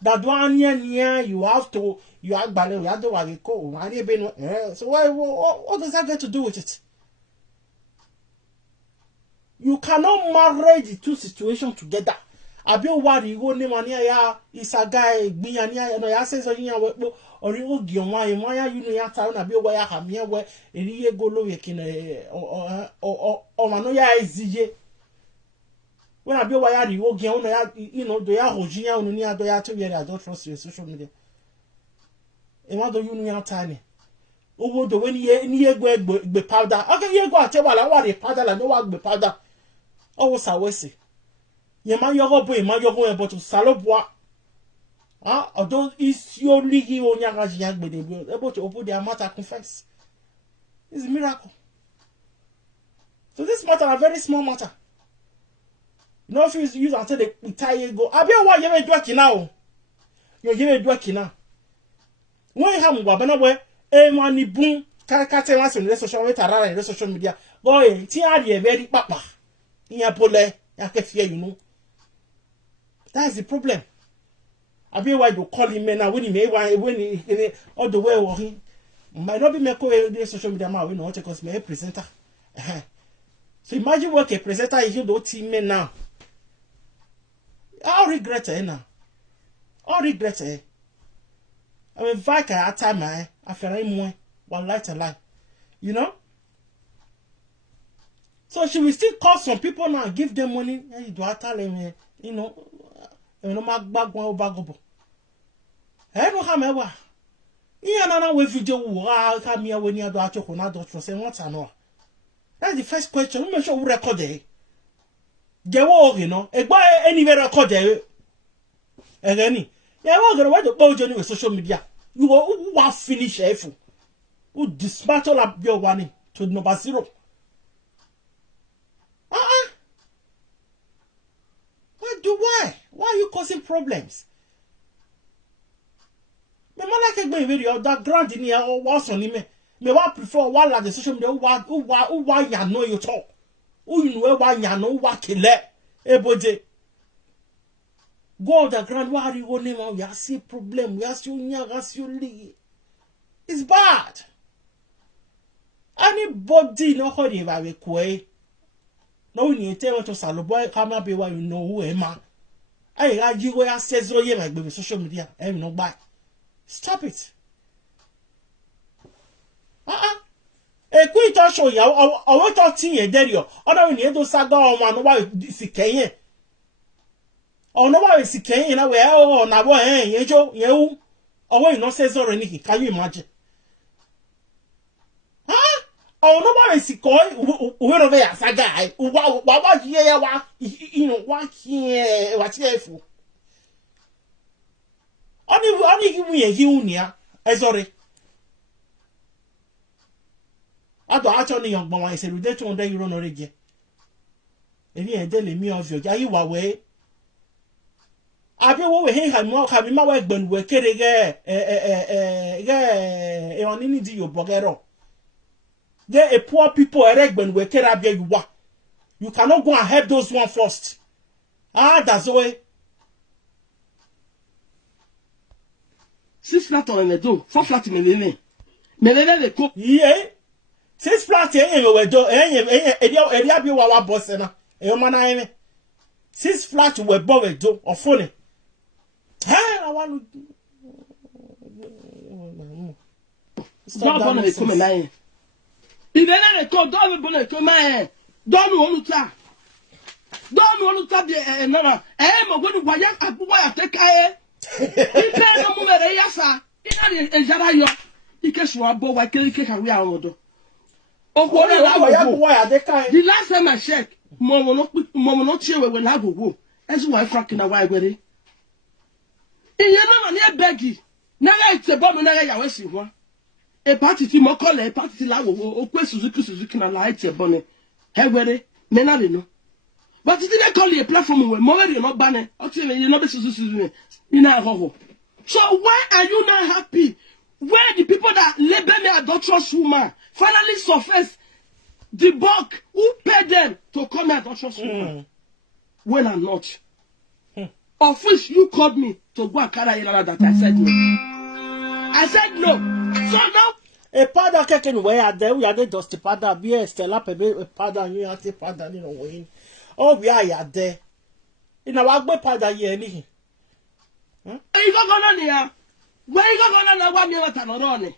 That one near you have to. You are ballet, you have to go. So what does that get to do with it? You cannot marry the two situations together Abieyuwa ri go ni mani ya isaga egbin ya ni no ya senso yin we po ori o gi onwa yin ya you know ya ta na Abieyuwa ya ha mi we eri ye go lo ye kin o ma no ya ezije when Abieyuwa ya ri go gi on ya you know do ya hoji ya onu ni ado ya to yere ado trust you social media e ma do you know ya ta ni owo do we ni ye go egbe powder okay ye go atewa la wa re powder la no wa gbe powder owo sawesi ye ma yogo bo ma yogo e but salobwa ah odo isi oligi onya ga jiyan gbede bi e but opo dia matter confess it's a miracle. So this matter a very small matter. You know if you use until the entire go Abieyuwa ye me do akina o ye me do akina won ha mu baba na we e ma ni bun ka te wa so ni social media rara ni social media go e ti a de very papa iya pole ya ke fear you know. That's the problem. Abieyuwa do call him now when he all the way working. Might not be make the social media man we know because me a presenter. So imagine what a presenter is you do team now. I regret it now. I regret it. I mean, Vika at time I feel like more one light a lie. You know? So she will still call some people now, give them money, and you do tell them, you know, mag bag one bagobo. I don't have ever. Yeah, no, we video come here when you do at your doctor say what's I know. That's the first question. Make sure we record it. They walk, you know, a boy anywhere record it. And any, yeah, we're gonna watch the boy journey with social media. You will finish if you dismantle up your warning to number 0. Why? Why are you causing problems? Me like egbe video that ground in here or what's on me. Me wa prefer one like the social media who ya know you talk. Who you know why ya know what kile ebode. Go on the ground why are you going now? You see problem. You see you it's bad. Anybody no how they va kwe. No ni tell to saloboy come up you know who am I? I you go says so ye like social media. No buy. Stop it. E ku ito show ya o to tin ye there yo. Oda we ni do saga o ma no wa sikeyen. O no wa sikeyen na we o na bo ye jo ye wu. O we no says so ni can you imagine? Oh no one is going wherever as a guy. What here? What you know? What here? What here for? Only give me a junior. Sorry. I don't actually young boy. I said, "They told you run already." And he telling me of your. Are you away? I be over here. I'm not having my work, but we're kidding. On any deal, Bogero. There are poor people when we care Abieyuwa. You cannot go and help those one first. That's the way. 6 flat on the door, 4 flat in the name. Melene cook. Yeah. 6 flat we do. Abieyuwa boss na. Mana 6 flat we both do or phone. I want stop going to come in. Il est là, quand on veut que mais donne-nous ça. Donne-nous ça bien non non. Mon gars nous voyons à pouvoir te cailler. Il fait un moment de ça. Il a déjà yo. Il que soit beau wa que ka wi awon do. O ko na wa the last time I check, mo no tie we na gogo. Ezu wa frack na wa egwere. Iye no na e begi. Na ga ite bo na ga ya we si ho. A party ti mo call a party la wo o kwe Suzuki na light e bonne he were me na no but it didn't call a platform where mo we no ban o ti me no be Suzuki you na ho so why are you not happy where the people that label me adulterous woman finally surface the bulk who paid them to call me adulterous woman when I'm not of which you called me to go and carry that I said no so now a pada keke we are there we are the dusty pada be Stella pebe pada you have pada you know we oh we are there ina wa gbe pada ye ni Igogona ni ya. We igogona na wa mi wata no rone.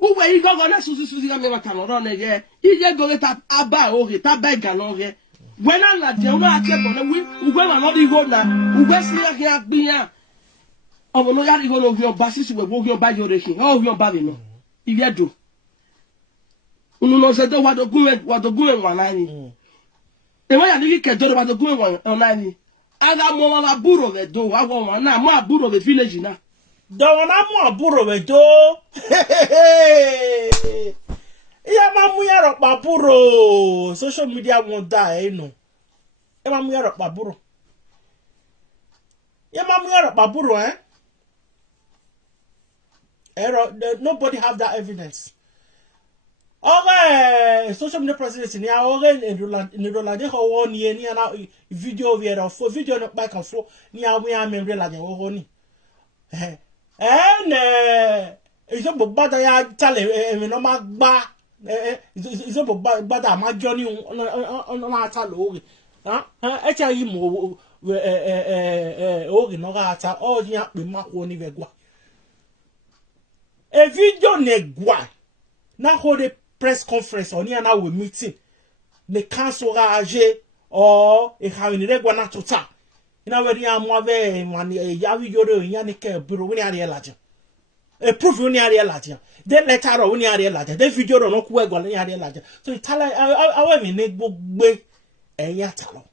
Uwe igogona susu ga mi wata no rone ye. Ije goge ta aba oge ta bega no ge. We na la je una ake bo na wi ugwe ma no di go na. Ugwe si ya ke agbin ya. Omo no ya ri go no gbe oba sisu we wo gbe oba yo re kin. O gbe oba bi no. Iye do. Unu no se do wa do gun wa na ni. E wa ya ni ke do wa do gun wa na ni. Aga mo ma buro we do wa won na mo aburo we village na do na mo aburo we do iya ma mu ya ro pa buro social media won die no e ma mu ya ro pa buro nobody have that evidence. Okay, social media president ni awoge ni rolade ho won ni na video we ro fo video no back and forth ni awu ya me relade wo ni iso bo bada ya tale me no ma gba iso bo bada ma jo ni na ta lo ri e cha yi mo ogi no ga ta o ni ape ma ko ni ve gwa e video ne gwa na hold press conference on here now we meeting the council age or a having the regua na tota ina we ya mo ave man ya wi yoro yan ke buru we ari elaje e proof we ari elaje then later on we ari elaje then video no ku egwa we ari elaje so itala awe mi ne gbogbe eya talo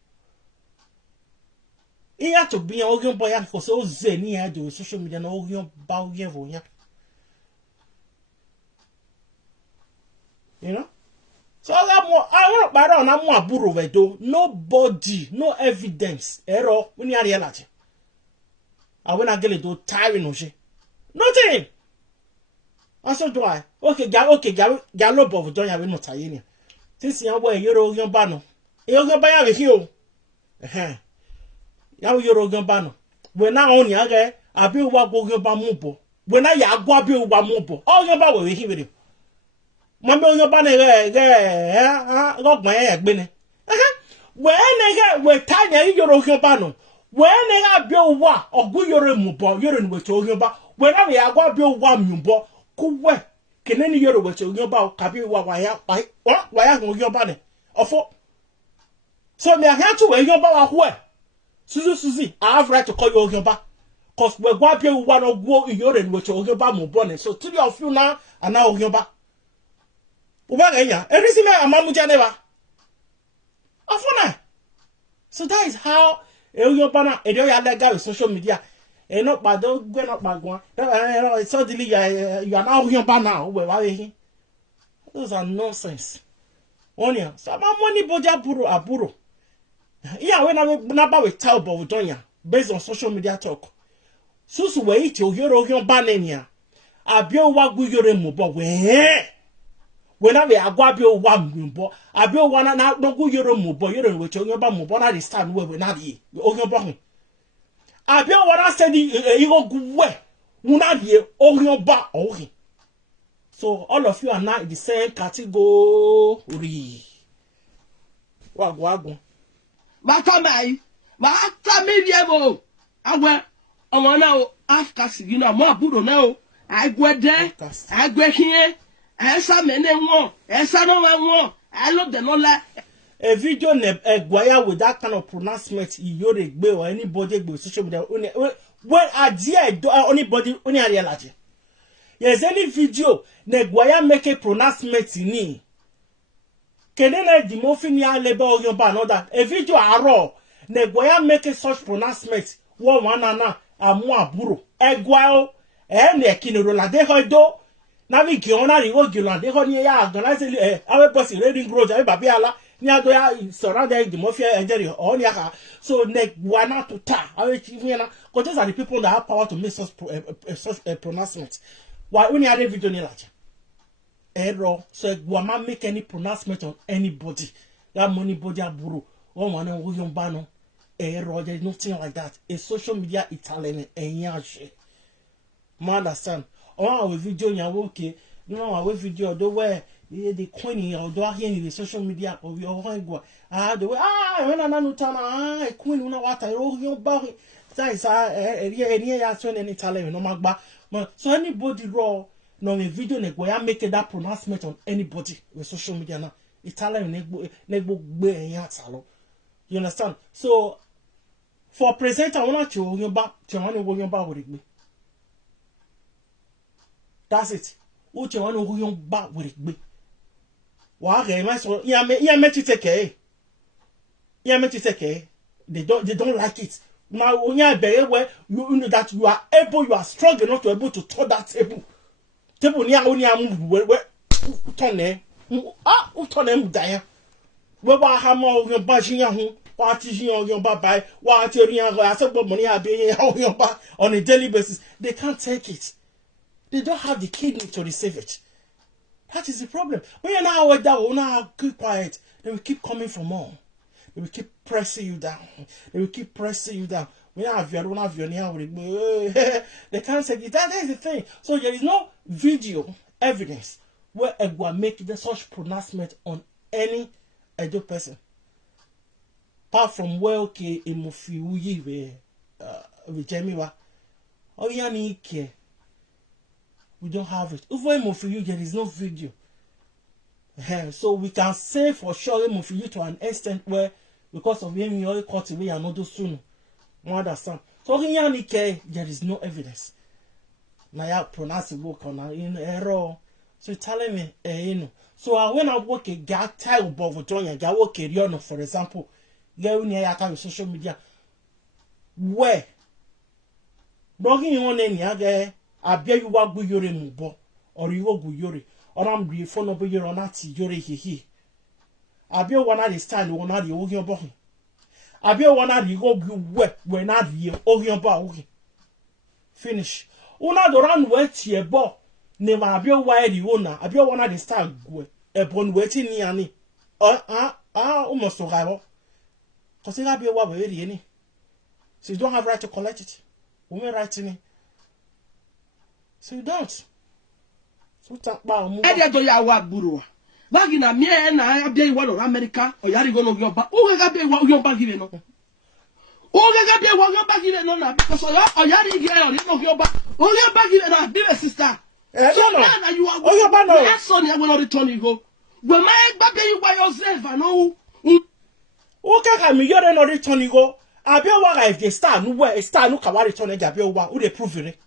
iya to bi ogun boy and for so ze ni ya do social media na ogun ba ogun vo yan. You know? So I want to buy on a more aburo vedo. Nobody, no evidence. Error, when you are reality. I when I get it do tiring no she. Nothing. I so do I. Okay, gallo both don't have no tie. Since you are where you're your bano. You're going to buy a hill. You're bano. When I only again, I be what go your bamubo. When I go be one mobo. All your bow with him. Mambo yo bane go gba egbe ni we ne we tanya yoro hyo ba no we ne ga bi owa ogu yoro mubo yoro ni we to hyo ba we na we agwa bi owa mubo ku we kene ni yoro we to hyo ba ka bi wa ya hyo ba ne ofo so me ha to we hyo ba wa ho suzi I have right to call you hyo ba cause we gwa bi owa no go yoro ni we to hyo ba mubo ne so three of you na ana hyo ba everything amamuja never. So that is how Eyobana Edoya lega with social media. Not by the go not by one. Suddenly you are now Yobana. Where are you? Those are nonsense. Onya. So my money boja buru aburu. Yeah, when I never with tell Bodonia based on social media talk. Susu we eat your Yobania. Abieyuwa gu yore mubo we. When I agwa bi o wa mbo Abieyuwa na no gu yoro mubo yoro we cho ba mubo na this time we na die o gbo ho Abieyuwa na say the go gu we una die o ba o hi. So all of you are now in the same category. Wagwago ma tamai ma tami biemo awe omo na o afka sigina mo aburo na o agwede agwehin esa mene won esa no won I love the no la a video ne egwaya with that kind of pronouncement yore gbe or anybody gbe social media when adie do anybody oni realize yes any video ne egwaya make a pronouncement ni kenene di mo fini aleba oyon ba no that a video aro ne egwaya make such pronouncement one na amu aburo egwa ne kinoro la de hodo Navi Giona Rigo Gilan, they hold near organizing our person reading growth, Babiala, near the surrounding the mafia and Jerry on Yaha. So, neck one out to ta. I will give you because those are the people that have power to make such a pronouncement. Why only are they video large? Error, so Guama make any pronouncement on anybody. That money body aburu, one and William Bano, error, there's nothing like that. A social media Italian and yashi. Man, understand? Oh, we video nya okay. You know, our video do where the coin or do here in the social media or we all go. The way when I know Tana, queen, you know what I owe your body. That is any answer any talent, no magba. So anybody raw, no video, I make that pronouncement on anybody with social media now. Italian, you understand? So, for present, I want to you back to one back with me. That's it. Uche want to go back with me. Why am I so? Yeah, met you take care. Yeah, met you take care. They don't like it. Now, when you are where you know that you are able, you are strong enough to be able to turn that table. Table near only a move where turn there. Turn them down. Where I have more your bashing what teaching your bye, what your money are being on a daily basis. They can't take it. They don't have the kidney to receive it. That is the problem. When you're now keep quiet, they will keep coming for more. They will keep pressing you down. They will keep pressing you down. When I have your they can't take it. That is the thing. So there is no video evidence where I will make such pronouncement on any Edo person. Apart from okay in Mufiuyi with Jemiwa. Oh, yeah, we don't have it. Even for you, there is no video. So we can say for sure for you to an extent where because of him you caught away and not do soon. You understand? So there is no evidence. Now you pronounce it work on in error. So you're telling me, you know. So when I work a guy tell about John, I work a for example, go near social media. Where? Blogging on any Abieyuwa guyore mubo, or you guyore, or I'm the phone of your onati yore he. Abieyuwa na the stand one at the ogion boy. Abieyuwa na the go wet when not the ogion boy. Finish. Una the run wet ye bo, never Abieyuwa the owner, Abieyuwa na the stand go, upon waiting near almost to rival. Because Abieyuwa very any. So you don't have right to collect it. Women writing it. So you don't. So talk about more. Edia do ya wa gburu. Bagi na me na Abieyuwa no America o yari go no yoba. O ga Abieyuwa yoba give no. O ga Abieyuwa yoba give no na because o yari give o no yoba. O yoba give na be sister. So now you are o yoba no. That son ya go no return you go. Go ma Abieyuwa yourself no. O ka mi yore no return you go. Abieyuwa if they start no where start no ka wa return Abieyuwa who dey prove it.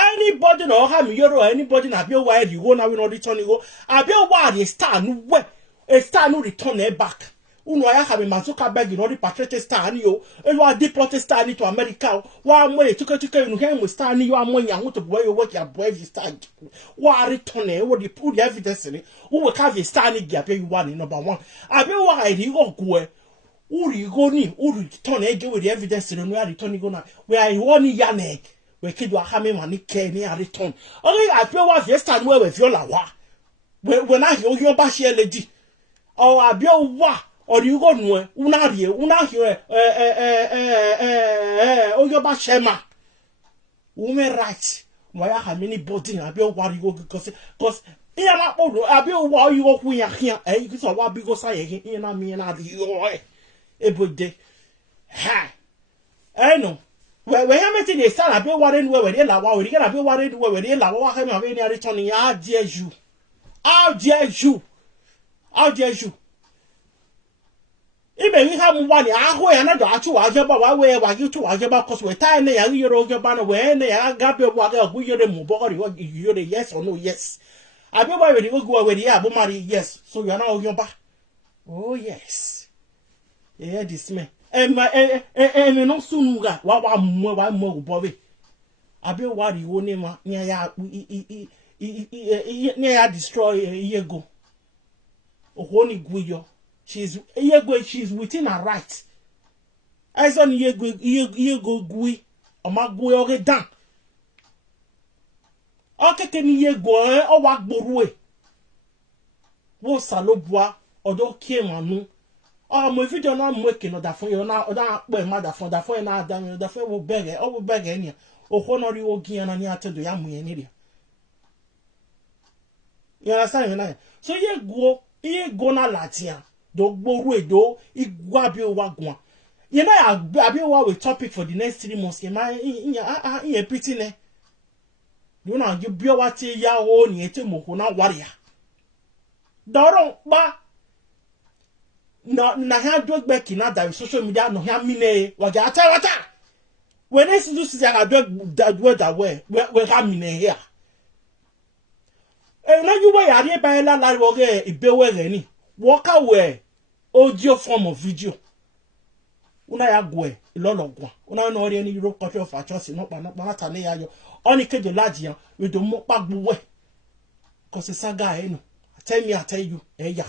Anybody no have me or anybody na Abieyuwa you go now we no return you go. Abieyuwa the star no where a star no return it back. Uno ya have Mansuka beg you no repatriate star ni yo. You are deported star ni to America. One way to you know star ni you are money and to boy you work your boy star. Wa return it what you put the evidence in it. Who will have a star ni Abieyuwa ni number one. Abieyuwa you go go. Uri go ni uri return it with the evidence in where return go now. Where you want ya neck. We kid wa hame mani Kenny a return. Only Abieyuwa fiesta no we fiola wa. When I hear your bashi lady. Or Abieyuwa or you go no una here your bashema. Women right. Why I have many body Abieyuwa you go because iya na odo Abieyuwa you go here here you so wa bi go say here na me na the everyday. Ha. No. When you met in a stand, I'll be worried where they allow, we're going to be worried where they allow him of any returning. How dare you? How dare you? How dare you? Even we have one, I wear another 2 hours about where you 2 hours about because we're tired. You're banner when they are Gabriel Water, who you're the Mubori, you're the yes or no yes. I'll be worried you go away, yeah, but Mari, yes. So you're now your back. Oh, yes. Yeah, this man. No sooner what more Bobby. Abieyuwa you name near destroy a year ago. Ohoni Guyo. She's within her right. As on ye go gui or my boy down. Okay, can ye go or walk borue? Wo salobwa or don't came on. Oh, my video not working or that for you now, or that way, mother for that for now, damn the will beg it, or will beg any. Or honor you again and you to the yamu and idiot. You understand? So ye go na latia. do boru do igwa Abieyuwa gwan. You know Abieyuwa will topic for the next 3 months. In pretty ne. You know you be what ya ho ni ete mo na warrior. Doron ba na ha dog back in that social media no ha mine waja ata. When I see this ya dog that word away we ha mine here. E na you way are by la woge ibewe ni. Walk away audio form of video. Una ya gwe ilolo gwa. Una no ori ni Europe country of church no pa tane ya yo. Oni keje laji yan we do mo pa gbuwe. Cause saga no. Tell me I tell you ya.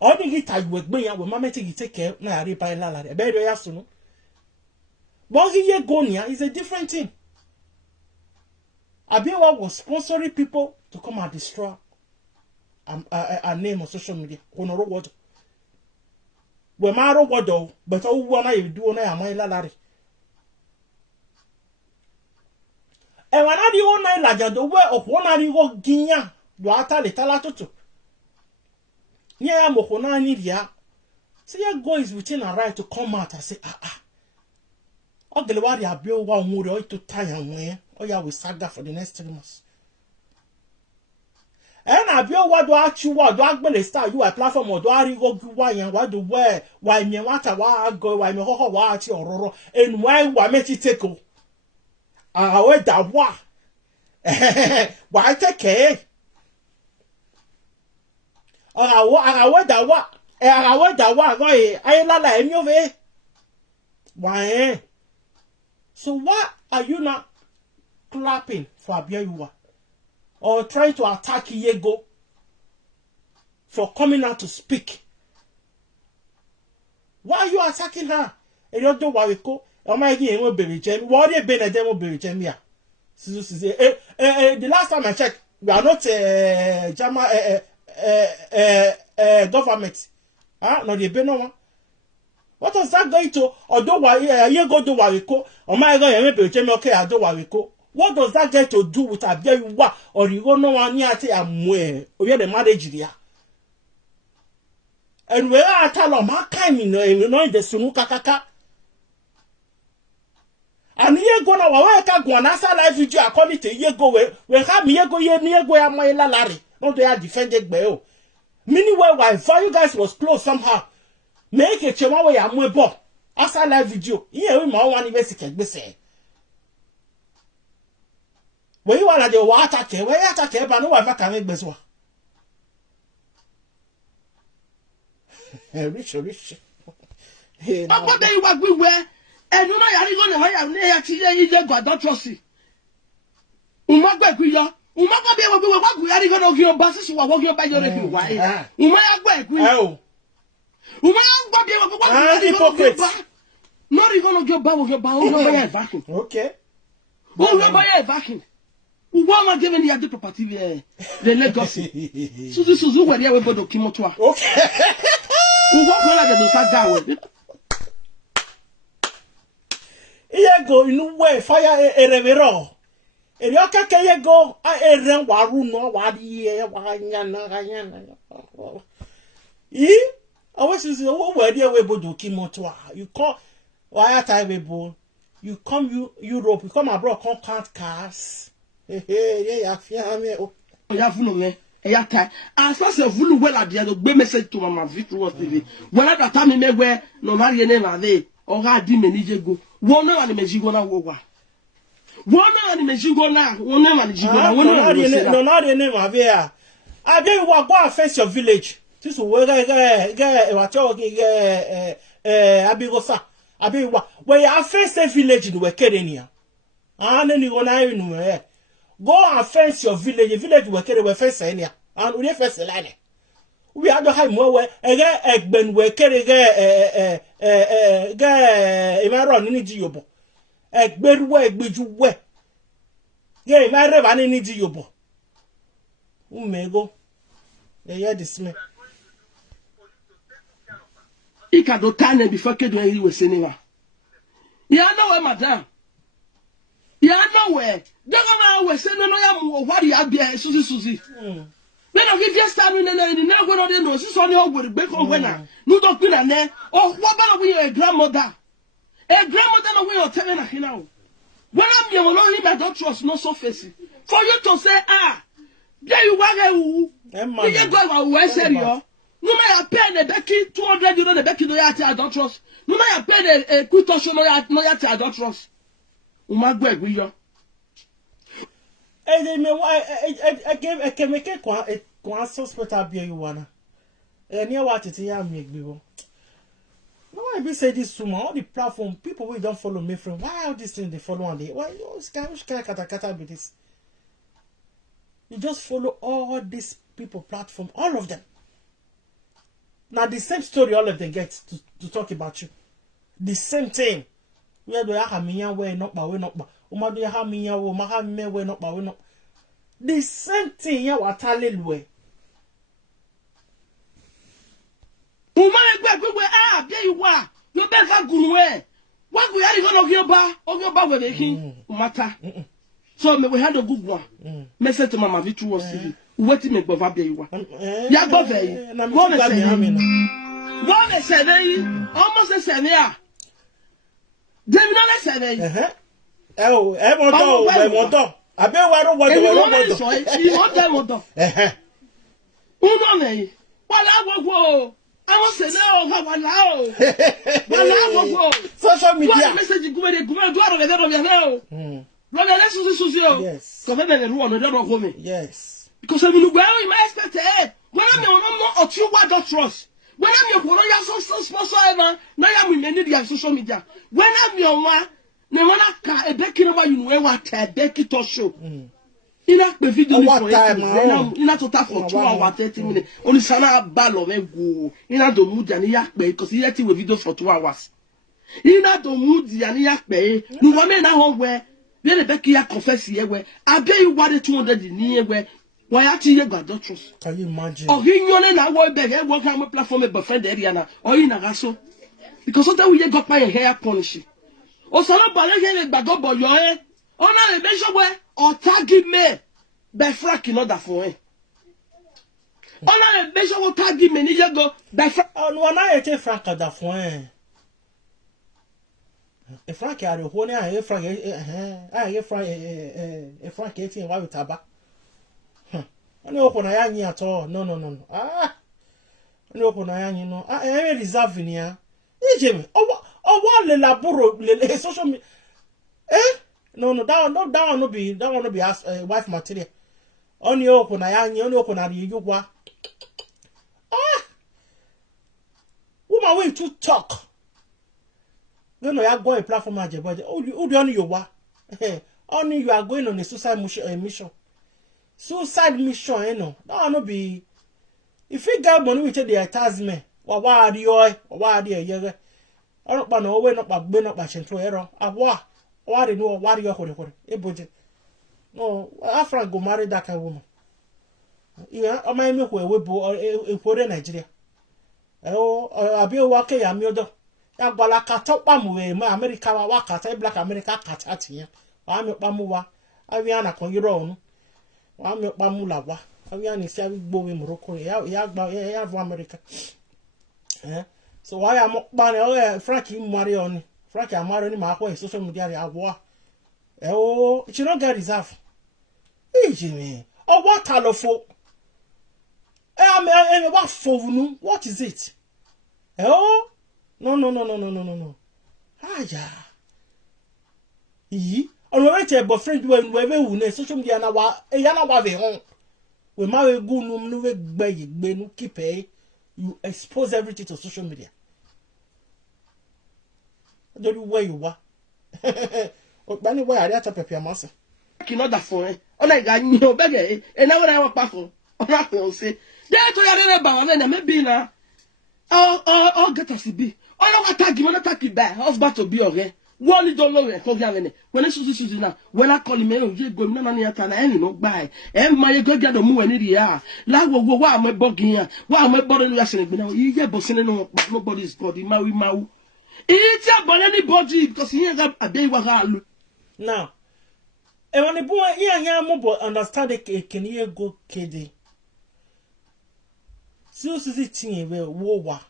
Oni gita you egbe yan we mama take care na ya ripa la. E be do ya so no. But here Gonia is a different thing. Abieyuwa was sponsoring people to come and destroy a name on social media. Honoro what? We maro what but all wanna you do na amai lalari. And when I do na laja the way of one ari go ginya do ata le tala tutu. Nya mo kona ni dia. So your go is within a right to come out and say Ogelewari Abieyuwa umure o to tie and or ya we saga for the next 3 months. And Abieyuwa do achiwa do agbele start you a platform or do ari go gwa yan wa do where why me wata wa go why me ho wa ati ororo and why wa meti take o we da wa why take we da wa go ai la la emi ove why so why are you not clapping for Abieyuwa or trying to attack Yego for coming out to speak? Why are you attacking her? And you don't worry, am I getting a baby gem? What have been a demo baby gem here? The last time I checked, we are not government. No, the been no one. What was that going to? Or do why you go to Wariko? Or my God, okay, I do Wariko. What does that get to do with Abieyuwa? Or you go no one near Amwe? Or you're the marriage there. And where I tell them, how can you know the Sunuka Kaka? And you go now, where can go and answer live video according to you go where have me go ye near where my Larry? Not they are defended by you. Meanwhile, why you guys was close somehow. Make a chema way I'm with Bob. Answer live video. Here we more one investigate be say. Where you want the water care, where you attack but no ever can make bezwa. Rich. Hey, what they work with where? And you know, you're going to have near to go, don't trust you. Umagwe kuya. Umagwe be what we are going to give your buses or walk your by your review. Why? Umagwe. Hypocrite. Not even going to go back with your bow vacuum. Okay. Oh, no, buy vacuum. Why am I giving the other property the Lagos? So this is where you will go to Kimotwa. Okay. Who walk like the start down with it? Here go in way fire a revero. And you can't go. I ran waru no wadi I was saying, oh, where do you go to Kimotwa? You call why time able? You come Europe, you come abroad, come count cars. Hey, yeah, as far as a full well at the other, message to my video TV. When I got time me where no matter never they or I didn't go. One no animation gonna walk. One no animation gonna one no animation gonna no, not the name of here. Abieyuwa go and face your village. This is where what Abieyuwa. Where you face a village in Wekerenia. And then you gonna know. Go and fence your village. Village we carry we fence ania. And we fence the line. We are the high more where egben we carry imaro ni jiyobo. Egberu we egbeju we. Ge imaro ba ni jiyobo. Umego. Hear this me. Ikado tane before kedo eri we senema. Ya know where madam. Ya know where. Don't know where say no ya what you have there Susie. Me Then I give you standing in the never go on the so on your would break over now. No doctor and there. Oh, what about we a grandmother? A grandmother we are telling her now. When I'm your only my don't trust no surface. For you to say, there you are, you go away, serious. No matter pay the Becky 200, you know the Becky no yati I don't trust. No matter pay the quittation no yati I don't trust. Umagwe guyo. I can make it one suspect Abieyuwa. And you watch it here, make me. No, I be say this to all the platform people who don't follow me from why all these things they follow on the why you sky kata be this. You just follow all these people platform, all of them. Now the same story all of them get to talk about you. The same thing. Where do you have me where not by way not by Uma do you have me wo ma have me where not by way not. The same thing you are telling way. Uma Abieyuwa, you better go away. What we are going of your bar with the king matter. So we had a good one. Message to Mama Vitu was what to make of Abieyuwa. Ya bove. One seven, almost a seven. Then not a seven. Oh, everyone. Abieyuwa what Unone. Well, I will go. I must say no, social media. Message you go to yes. So then yes. Because I mean, well, you might expect it. When I'm your number or two, what don't trust. When I'm your social sponsor, now I'm in the social media. When I'm your one, no one a Becky over you know what a Becky talk show. In a video for in a total for 2 hours 30 minutes. Only Sana Balo go in a mood and yak because he had to video for 2 hours. In a mood and yak bay, no one may know where. Then Becky confess here where Abieyuwa the 200 near where why actually you got doctors. Can you imagine? Or he only now work beg work on a platform of friend area or in a rasso. Because sometimes we got my hair polish. Or some ballet bago boy your hair. Or not a measure where or tag me by frack in order for it. Or not a measure what tag me you go by frack. On one eye frack at the phone. A frank are the whole a frank a frank 18 while with tobacco. I know open a at all. No. I know open a no. I am reserving here. Jimmy, oh, what the laburo, social media. No, that one no be as wife material. Only open only open a you. Woman, way to talk. You know, you are going platform manager, but only you are. Only you are going on a suicide mission. Suicide mission, you know. That will be. If you get money with the enticement, or why are you? Or why are you? I don't know. We're not by central error. Why do you know? Why are you? A budget. No, after go marry that woman. Yeah, I might make we bo a Nigeria. Oh, Abieyuwa ke ya miodo. Ya gwala kata pamu we ma America wa kata black America kata tiya. Wa mi pamu wa. Awia na kon yiro onu. Wa mi pamu la wa. Awia ni sia gbo we Morocco. Ya gba ya vo America. So why am pa ne Frank Mari oni. Frank Amari ni ma ko social media re awo. Oh, it don't get reserve. Jimmy. Oh, what talofo? What for? What is it? Oh, no. Aya. On the right, boyfriend, when we will social media na wa ve hon. We ma we go no we gbe no keep you expose everything to social media. Don't you where you are. Bani why are to prepare massa? Kino da fun e. Ona ga yin o bege e na wona wa pa fun. Ona pe o se. De to ya re ba wa na me bi na. Oh get us be. Ona wa tag mo na tag ba. Husband to be ore. One don't know where for gavin. When it's sushi now, when I call him, you go na na ta na any no buy. E ma ye go get the mu any dia. La wo wa me bogging. Wa me body no yasene bi na. You get bossing no nobody's body. Mau. It's about anybody because he ain't Abieyuwa. Now, and when the boy here, understand it, can you go kidding? Susie ting we war.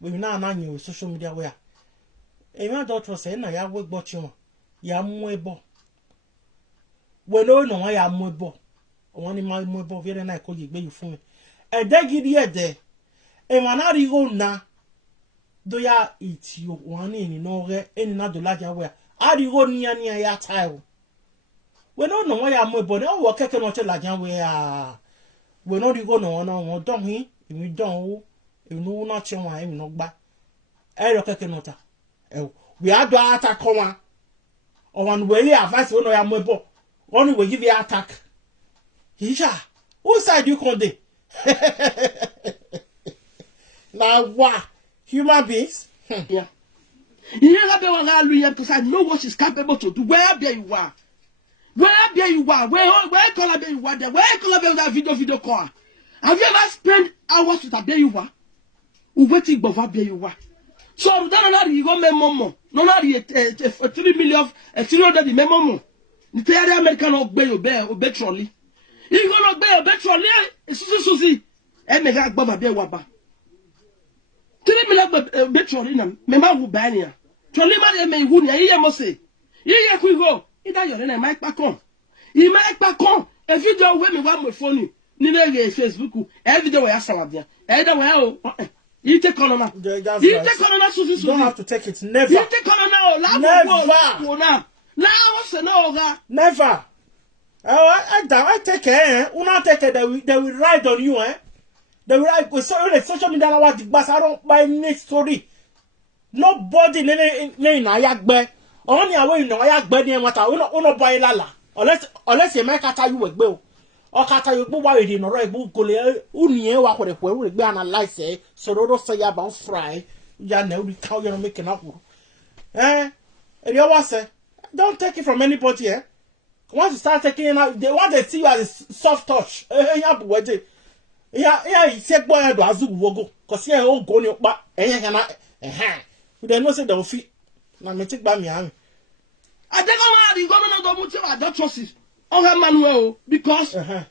We now know social media where. A man daughter say, "Na ya work botching. Ya mwebo. We no I am mwebo. One in my mwebo very nice call you be you phone. A degi de. A manari go na. Do ya eat you one in no any not the larger where. Are you go near ya tile? We no I am mwebo. No work can not like where. We no go no don't he? If we don't, if no not your mind, no back. I look at nota. We are the attack, comma. Or one way, advice when I am mwebo. Only we give you attack. Hisha, whose side you condemn? Now, what? Human beings? Yeah. You never be one hallelujah because I know what she's capable to do. Where Abieyuwa? Where Abieyuwa? Where call Abieyuwa there? Where call Abieyuwa that video call? Have you ever spent hours with Abieyuwa? Who waiting for Abieyuwa? So I'm done. You go me momo. No, not 3 million, 300 the momo. The area American or Betrayal. You go to Betrayal. Susie. And me got Baba Abieyuwa. 3 million Betrayal. Me ma wu bania. Trolley man me wu ni. Iya mo say. Iya ku go. Ida your na mic back on. You mic back on. A video where me want my phone. Ni na Facebook. Every day we ask am there. Either way you take on now. You take on now, Susie. You don't have to take it. Never. You take on now. Never. Now what's the no? Never. I take care. Una take care. They will ride on you, eh? They will ride. Social media now what the bus. I don't buy any story. Nobody ne na yagbe. Only away no yagbe ni mata. Uno buy lala. Unless you make ata you egbe. O kata you gbo wa we no ro egbo gole uni wa ko de po we gbe analyze so ro say ya ba fry ya na we cow you make na wo eh e dey wa say don't take it from anybody eh once you start taking it out they want to see you as a soft touch ya bu weje ya se gbo ya do azugu wogo cause ya o go ni opa eyan na we dey know say they will fit na me take ba mi am Adekoma the government of Mutu adulteresses. On her manuel because where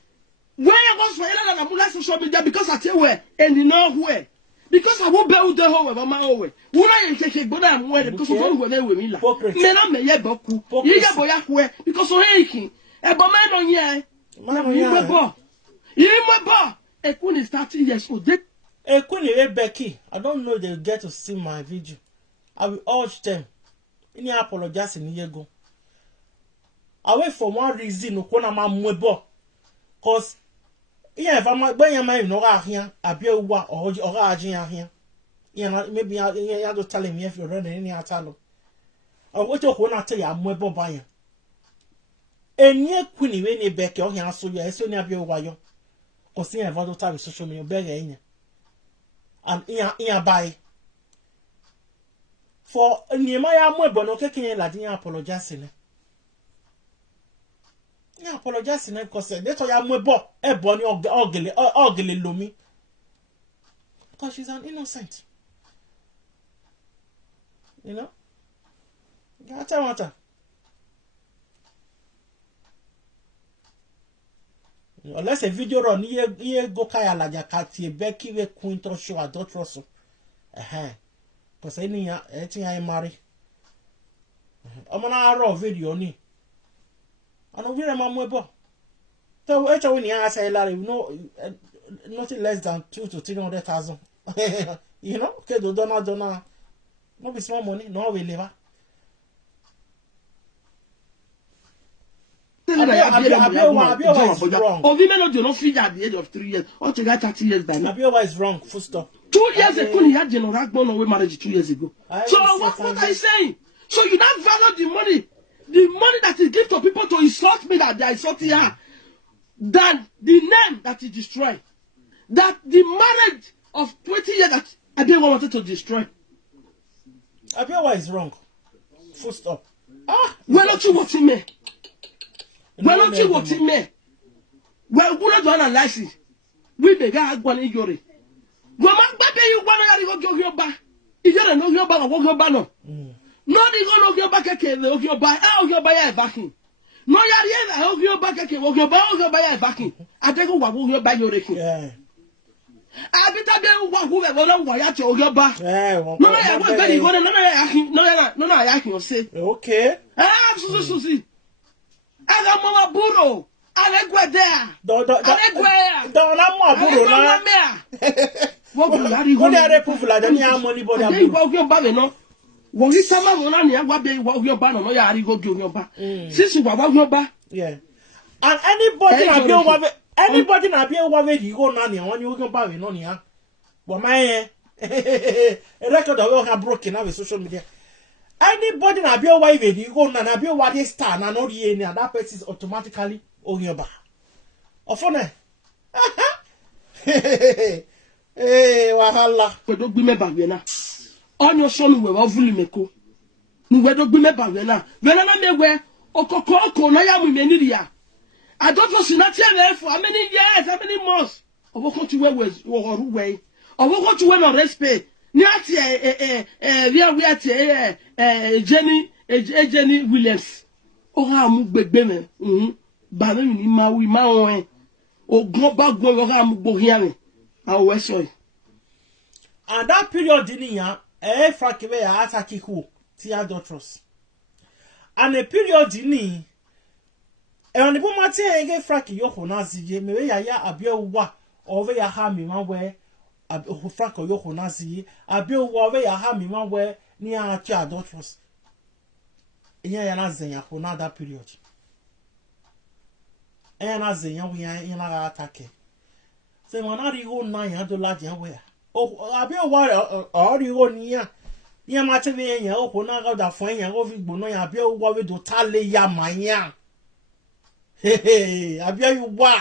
I was for Ella social media because I tell where and you know where. Because I won't build the whole of my own way. When I take a good and where because of all where with me. Men on me yet boku. You get boy where because of aching. A man on ye. You my bar. A queen is 30 years old. A queen Becky. I don't know they'll get to see my video. I will urge them. Any apologize in year go. Away for one reason, no corner my mwebo. Cause, yeah, if I'm when your mind no here, Abieyuwa or Ajin here. You know, maybe I just telling me if you're running any atalo. I want to go and tell you I'm mwebo buying. And ye queenie when you back your hands so you're so near Abieyuwa yo. Cause you have other time social media beggar in you. And in buy. For Nehemiah mwebo no keke ladin apologizing. Yeah, apologize because that's why I'm Ebony ugly Lumi. Because she's an innocent. You know? Yeah, tell her. Unless a video run here go kaya la jakati Becky we quinto show adulterous. Because anything I marry. I'm gonna raw video ni. I know where my mwebo. So each when you say Larry, no, nothing less than 200 to 300,000. You know, okay, don't no be small money, no we live. Abieyuwa is wrong. Or women do not feed at the age of 3 years. Or to get 30 years by now. Abieyuwa is wrong. Full stop. 2 years ago, he had general born away marriage 2 years ago. So what are you saying? So you not value the money. The money that he gives to people to insult me that they are insulting her, than the name that he destroyed, that the marriage of 20 years that Abieyuwa wanted to destroy. Abieyuwa is wrong. Full stop. Why don't you watch me? Why don't you watch me? Well, we don't analyze it. We may get one in your. Mama, baby, you want to go your back. You don't know your back or walk your back. No, they go your back again. Your back, your back, backing. No, you're your back again. Walk your back, your back, backing. I take over your back, your record. Abita be wa hu be wona wa ya che oyoba. Won. No na ya go be you go no na ya akin no na ya akin o say. Okay. Susi. Aga mama buro. Ale gwede. Do na mo aburo na. Wo bu yari Go dey proof la dem ya money body aburo. Dey go ba me no. Wo ri sama mo na ni agba be wo yoba no ya ri go gi yoba. Sisi wa yoba. Yeah. And anybody na be over anybody na be over the go na ni won ni o ba we no ni ha. But my record of have broken now with social media. Anybody na be over the go na be over the star na no the any that person is automatically on your back. Ofone. Wahala. We do gbi me ba we na. Onyo so nu we wa vulu meko. Nu we do gbi me ba we na. We na me we okoko na ya mu me ni dia. I don't know sinati e for how many years, how many months. Oboko tu we oru we. Oboko tu we no respect. Ni ati we ati Jenny Williams. O ha mu gbegbe me. Ba me ni ma wi ma won. Ogun ba gbon yo ha mu gbo hia me. Awo so. And that period in here, Frank we ya attack who? Ti adulterous. And a period in and the woman say again Frank yo honazi ye me ya Abieyuwa over ya ha mi man we Frank yo honazi Abieyuwa over ya ha mi man we ni ati adulterous. Iya ya na zenya hona that period. Na zenya we ya na attack. Say man na ri go na ya do la je we. Abieyuwa ori go ni ya. Ni ma che we ya o hona ga da fun ya go fi gbono ya Abieyuwa we do tale ya manya. Hey, Abieyuwa,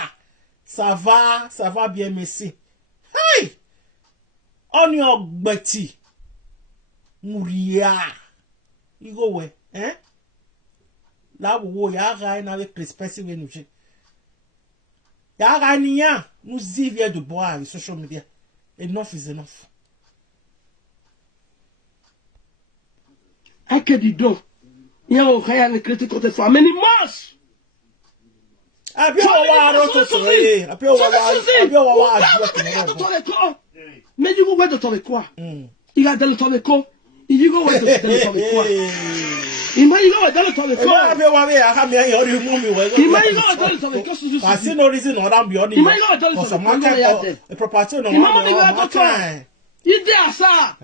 ça va bien, merci. Hey, on your betty, Mouria, you go away, eh? Là où ya gagne avec l'espèce de nous. Ya gagne, nous y vient de boire avec social media. Enough is enough. I can do. You know, I am a critical for how many months. Abieyuwa mais you go where the topic quoi il a dans le topic quoi il go where the topic quoi il m'a il go dans le topic quoi Abieyuwa we ha mi yan ori mu mi we il m'a il go dans le topic quoi I see no reason or am be on il m'a il go dans le topic quoi the property no il m'a il go dans toi il dit à ça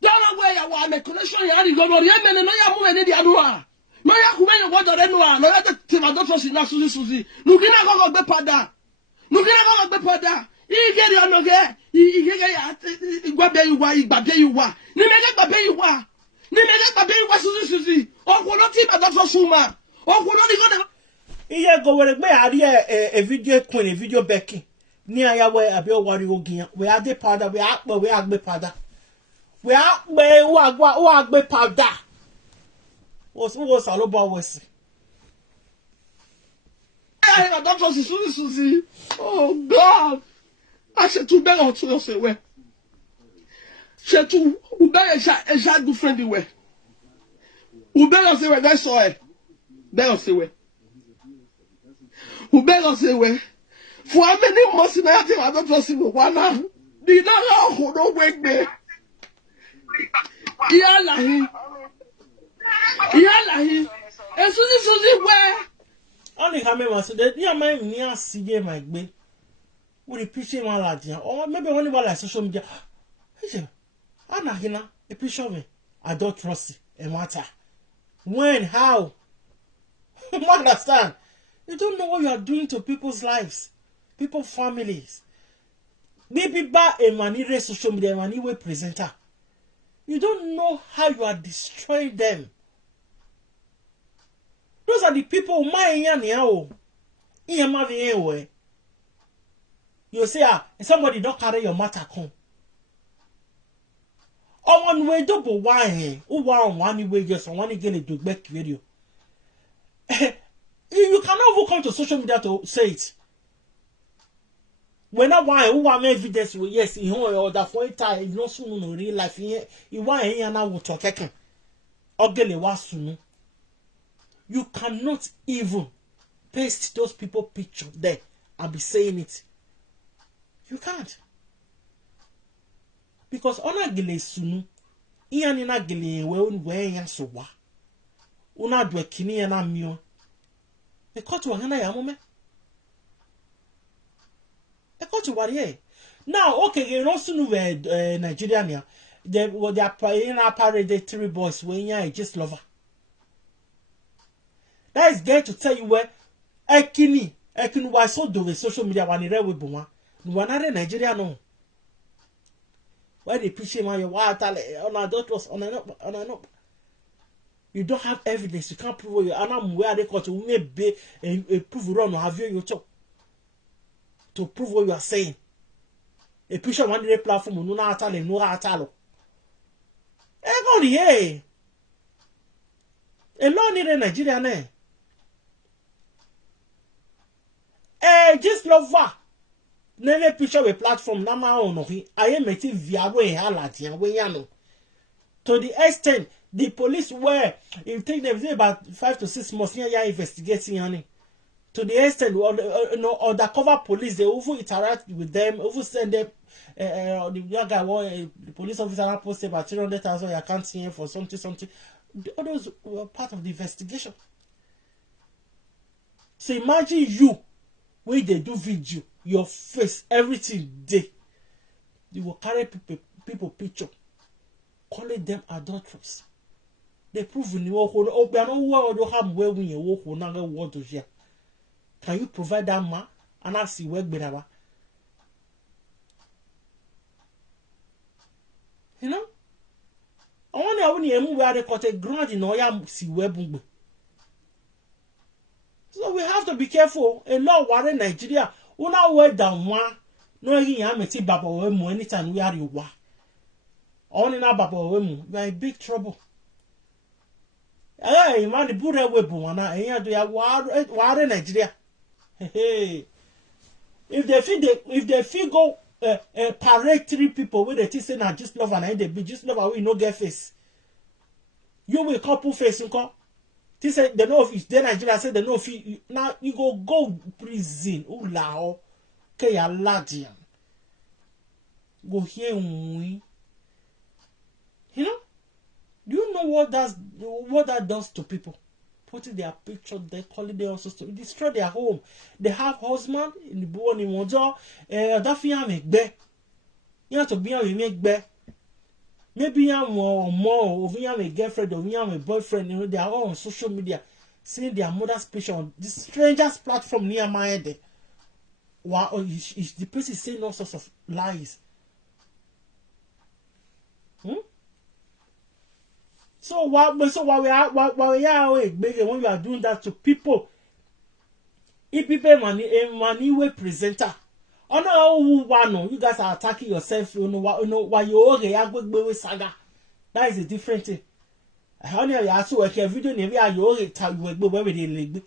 dans la way ya wa me connection ya ri go no ya me no ya mu me di adua no ya ku me yo go do re no a no ya te ma do so si na suzi nu kina go gbe pada igeri onoge igege ya Abieyuwa Abieyuwa ni mege Abieyuwa suzi okuno ti ma do so suma okuno ni go na iye go were gbe ari e video queen e video backing ni aya we Abieyuwa ri ogiyan we ade pada we agbe pada we agbe wo agbe pada wo saloba wesi I don't know Susie. Oh God. I said to better to say where. Said to Ubera is good friendly way. Ubera say where that's all. Better say where. Ubera say where. For how many months I think I don't trust him one now. Did not know who don't wake me. Yalla. And Susie where? Only how many months that near my near CJ my gbe. We the picture one lad or maybe only one like social media. Hey, Anna hina a picture me. I don't trust it. A matter. When, how? You understand? You don't know what you are doing to people's lives, people's families. Maybe by a manire social media, manire presenter. You don't know how you are destroying them. Those are the people you say somebody don't carry your matter come. On one way double why one way just on one again to back video. You cannot even come to social media to say it. When I why who are evidence yes in or that for it if not soon in real life you want here now will talk ogele was soon. You cannot even paste those people picture there and be saying it. You can't. because ona gele sunu iya ni na gele we yan so wa una do kini ya na mio e court wa na ya mume e court wa ye now okay you know sunu we Nigeria nia they are playing a parade 3 boys when you just lover. That is there to tell you where ekini wa so do the social media one ire we buma no na Nigeria no where they preach him your water on adult was on no you don't have evidence, you can't prove you and where they got to be a prove wrong have you talk to prove what you are saying. A preacher one day platform no na atale no atalo e go ni e lo ni re Nigeria na just lover never picture a platform na ma on hi aye meti via we halatian we yano to the extent the police were it take them about 5 to 6 months near investigating honey to the extent undercover police they over interact with them over send them the young guy the police officer posted about 300,000 you can't see him for something all those were part of the investigation. So imagine you when they do video your face everything day you will carry people picture calling them adulterers. They prove in the world can you provide that man and I see work better? You know? I want to move where they cut a ground in Oya see web. So we have to be careful. A lot of in Nigeria, una word down one, no yameti baba wemu anytime we are you wa. On in our baba wemu, we are in big trouble. Hey, man, the Buddha webu, and I do ya war in Nigeria. Hey, if they figure parade 3 people with the say na just love and they be just love we no get face. You will couple face unko. They say they know if they Nigeria say they know if you, now you go prison. Oh lao, ke ya ladian. Go here we. You know? Do you know what that does to people? Putting their picture, they call it also to destroy their home. They have husband in the born in Mojo, that fear make be. You have to be on make be. Maybe you have more, or you have a girlfriend, or you have a boyfriend, you know, they are all on social media, seeing their mother's picture on this stranger's platform near my head. Wow, the person is saying all sorts of lies. So while we are when you are doing that to people, if people money we presenter, oh no, you guys are attacking yourself. You know why you okay? Saga. That is a different thing. Honey, I also work a video never you where they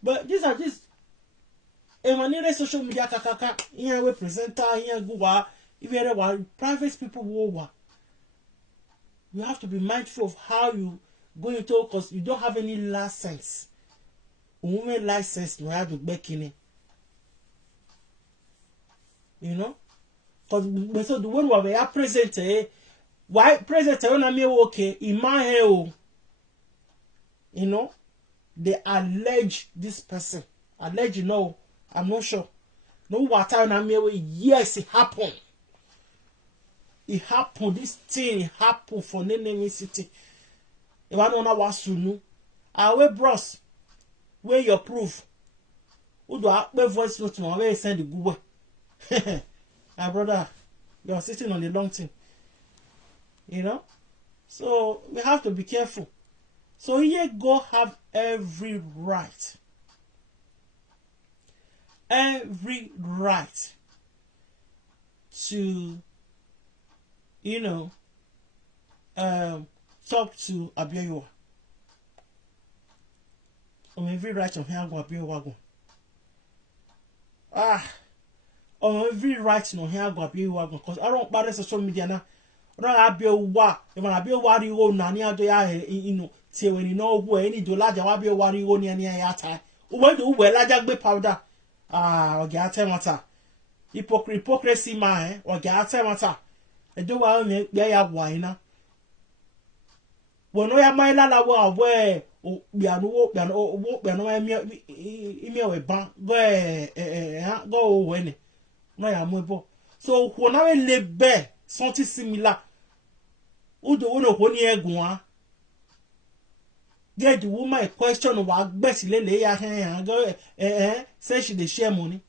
but these are just social media kaka. Here we presenter here go if you are private people who you have to be mindful of how you go into because you don't have any license. Women license no have to back in it. You know? Because so the one where we are present, why present on me okay in my hair, you know, they allege this person. Allege, you know, I'm not sure. No water on me, yes, it happened. It happened, this thing it happened for Nene City. If I don't know what to do, I will bros. Where your proof? Who do I voice note to my way send the Google? My brother, you are sitting on the long thing. You know? So we have to be careful. So here God have every right. Every right to talk to Abieyuwa. On every right of him go Abieyuwa go. On every right no him go Abieyuwa go because I don't buy social media now. I don't Abieyuwa. If Abieyuwa ri go na ni ado ya tie when you know who any do laja Abieyuwa ri go ni ya tai. Uwe do uwe laja gbe powder. Oge ate mata. Hypocrisy man oge ate mata. edo wa me ya waina wono ya mai la wa we bianu wo bianu imi we ban go ha go we ni no ya mo bo so wo na we le be something similar udo wono ko ni egun a get the woman a question wa gbesi lele ya hen go say she dey share money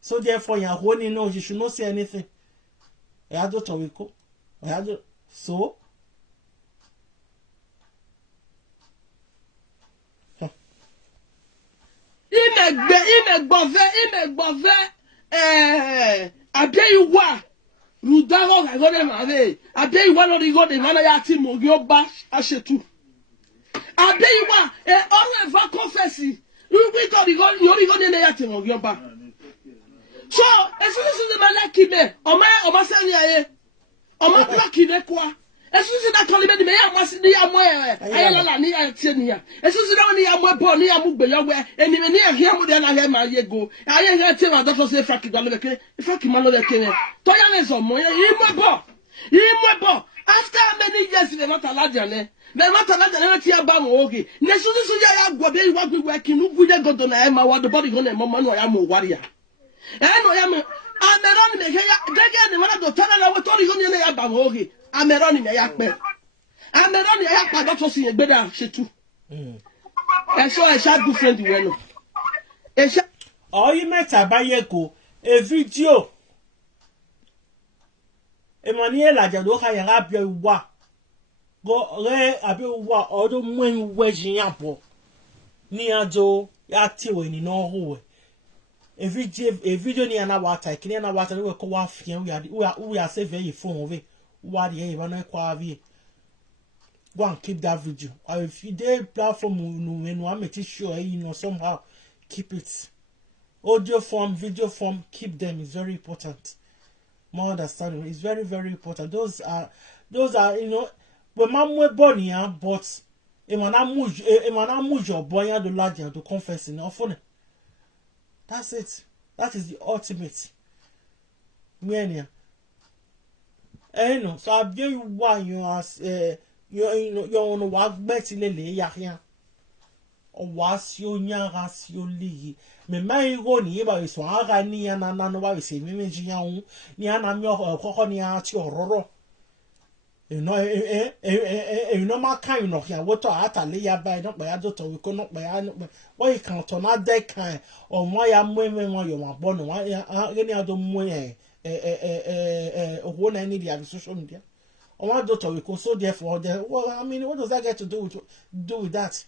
so therefore ya ho ni no she should not say anything ya do to we ko ya do so imegbofe Abieyuwa rudago gagode mave Abieyuwa no rigo de mana ya ti mo gyo ba asetu Abieyuwa all ever confess we go rigo de ya ti mo gyo ba so esu de malaki me o ma se ni aye o ma plaki de kwa esu na toli me ni me ya masi ni ya mo aye la ni ya tie ni ya esu na ni ya mo bo ni ya mu gbe yo we eni me ni ya hia mu de na he ma ye go aye he tie ma doctor say faki do le ke faki ma lo le ke to ya le so mo yi mo bo after many years they not allowed ne they not allowed ne tie ba mo oge ne su ya gwo be wa gwe working nu gwe godo na e ma wa do body go na mo no ya mo wari ya no ya me ameron me ya dege ni wana do tana na we to ri go ni ya ba mo oge ameron me ya pe ameron ya pa doctor si egbeda setu so e sha different we no e sha oyi meta baye ko e video e mani e la jado ka ya Abieyuwa go re Abieyuwa odo mwen wejin yapo ni ajo ya ti we ni no ho e video ni ana wata kini ana wata we ko wa fian we are save your phone we wa de e ba no kwa vi go and keep that video or if you dey platform no make sure you know somehow keep it audio form video form keep them is very important more understanding is very important those are you know when mamwe boni but e mana mujo boya do ladia to confess in often that's it that is the ultimate mania no so Abieyuwa you as you know wa gbeti lele ya o was yo nya ras yo li me mai go ni ba so aga ni ya na no wa se me meji ya hu ni ana mi okoko ni ati ororo you know ma kan no ya woto atale ya ba no pa ya do to we ko no pa ya no why you can to na de kan o mo ya mmwe mo yo ma bo no wa ya ni ado mmwe owo na ni dia social media o wa do to we ko so therefore well I mean what does that get to do with that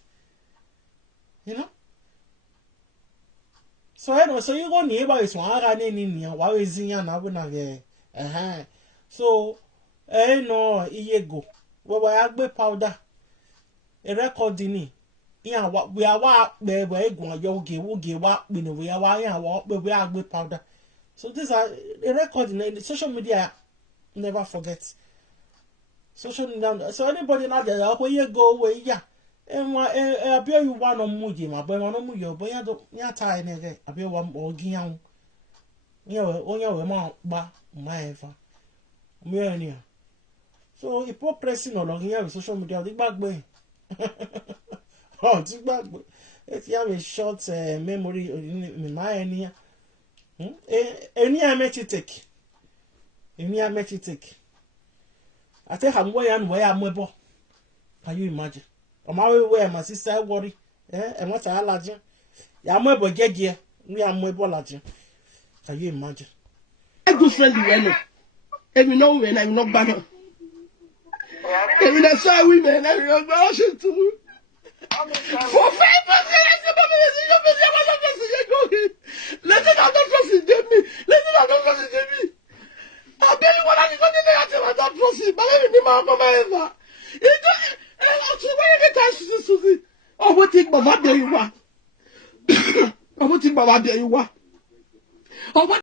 you know so you go ni ba so ara ni wa we zin ya na bu na so no iyego we ya gbe powder e record ni ya we are be egun yo oge wa pe no we ya wa pe we agbe powder so these are a record in social media never forget social media so anybody now there we go we ya Abieyuwa no muji ma bo no mu yo bo ya do ya tai ne ge Abieyuwa ogi yan onya we ma gba ma eva me ni so hypocrisy no lo here with social media di gbagbe ti gbagbe it have a short memory me ma eni eni amechitek I think I'm way and where I'm able. Can you imagine? On my way, my sister worry, and what I like. Ya mo bo jeje, we am mo bo laje. Can you imagine? A good friend we know. And we know when I'm not bad. And we that's why women and we are too. For 5 months, let it out trust in me. Let it out trust in me. Abieyuwa la ni ko ni ya te ma ta trust ba le ni ma mama eva. Ito o ti wa ye ta susi. O bo ti gba Abieyuwa. O bo ti gba Abieyuwa. O bo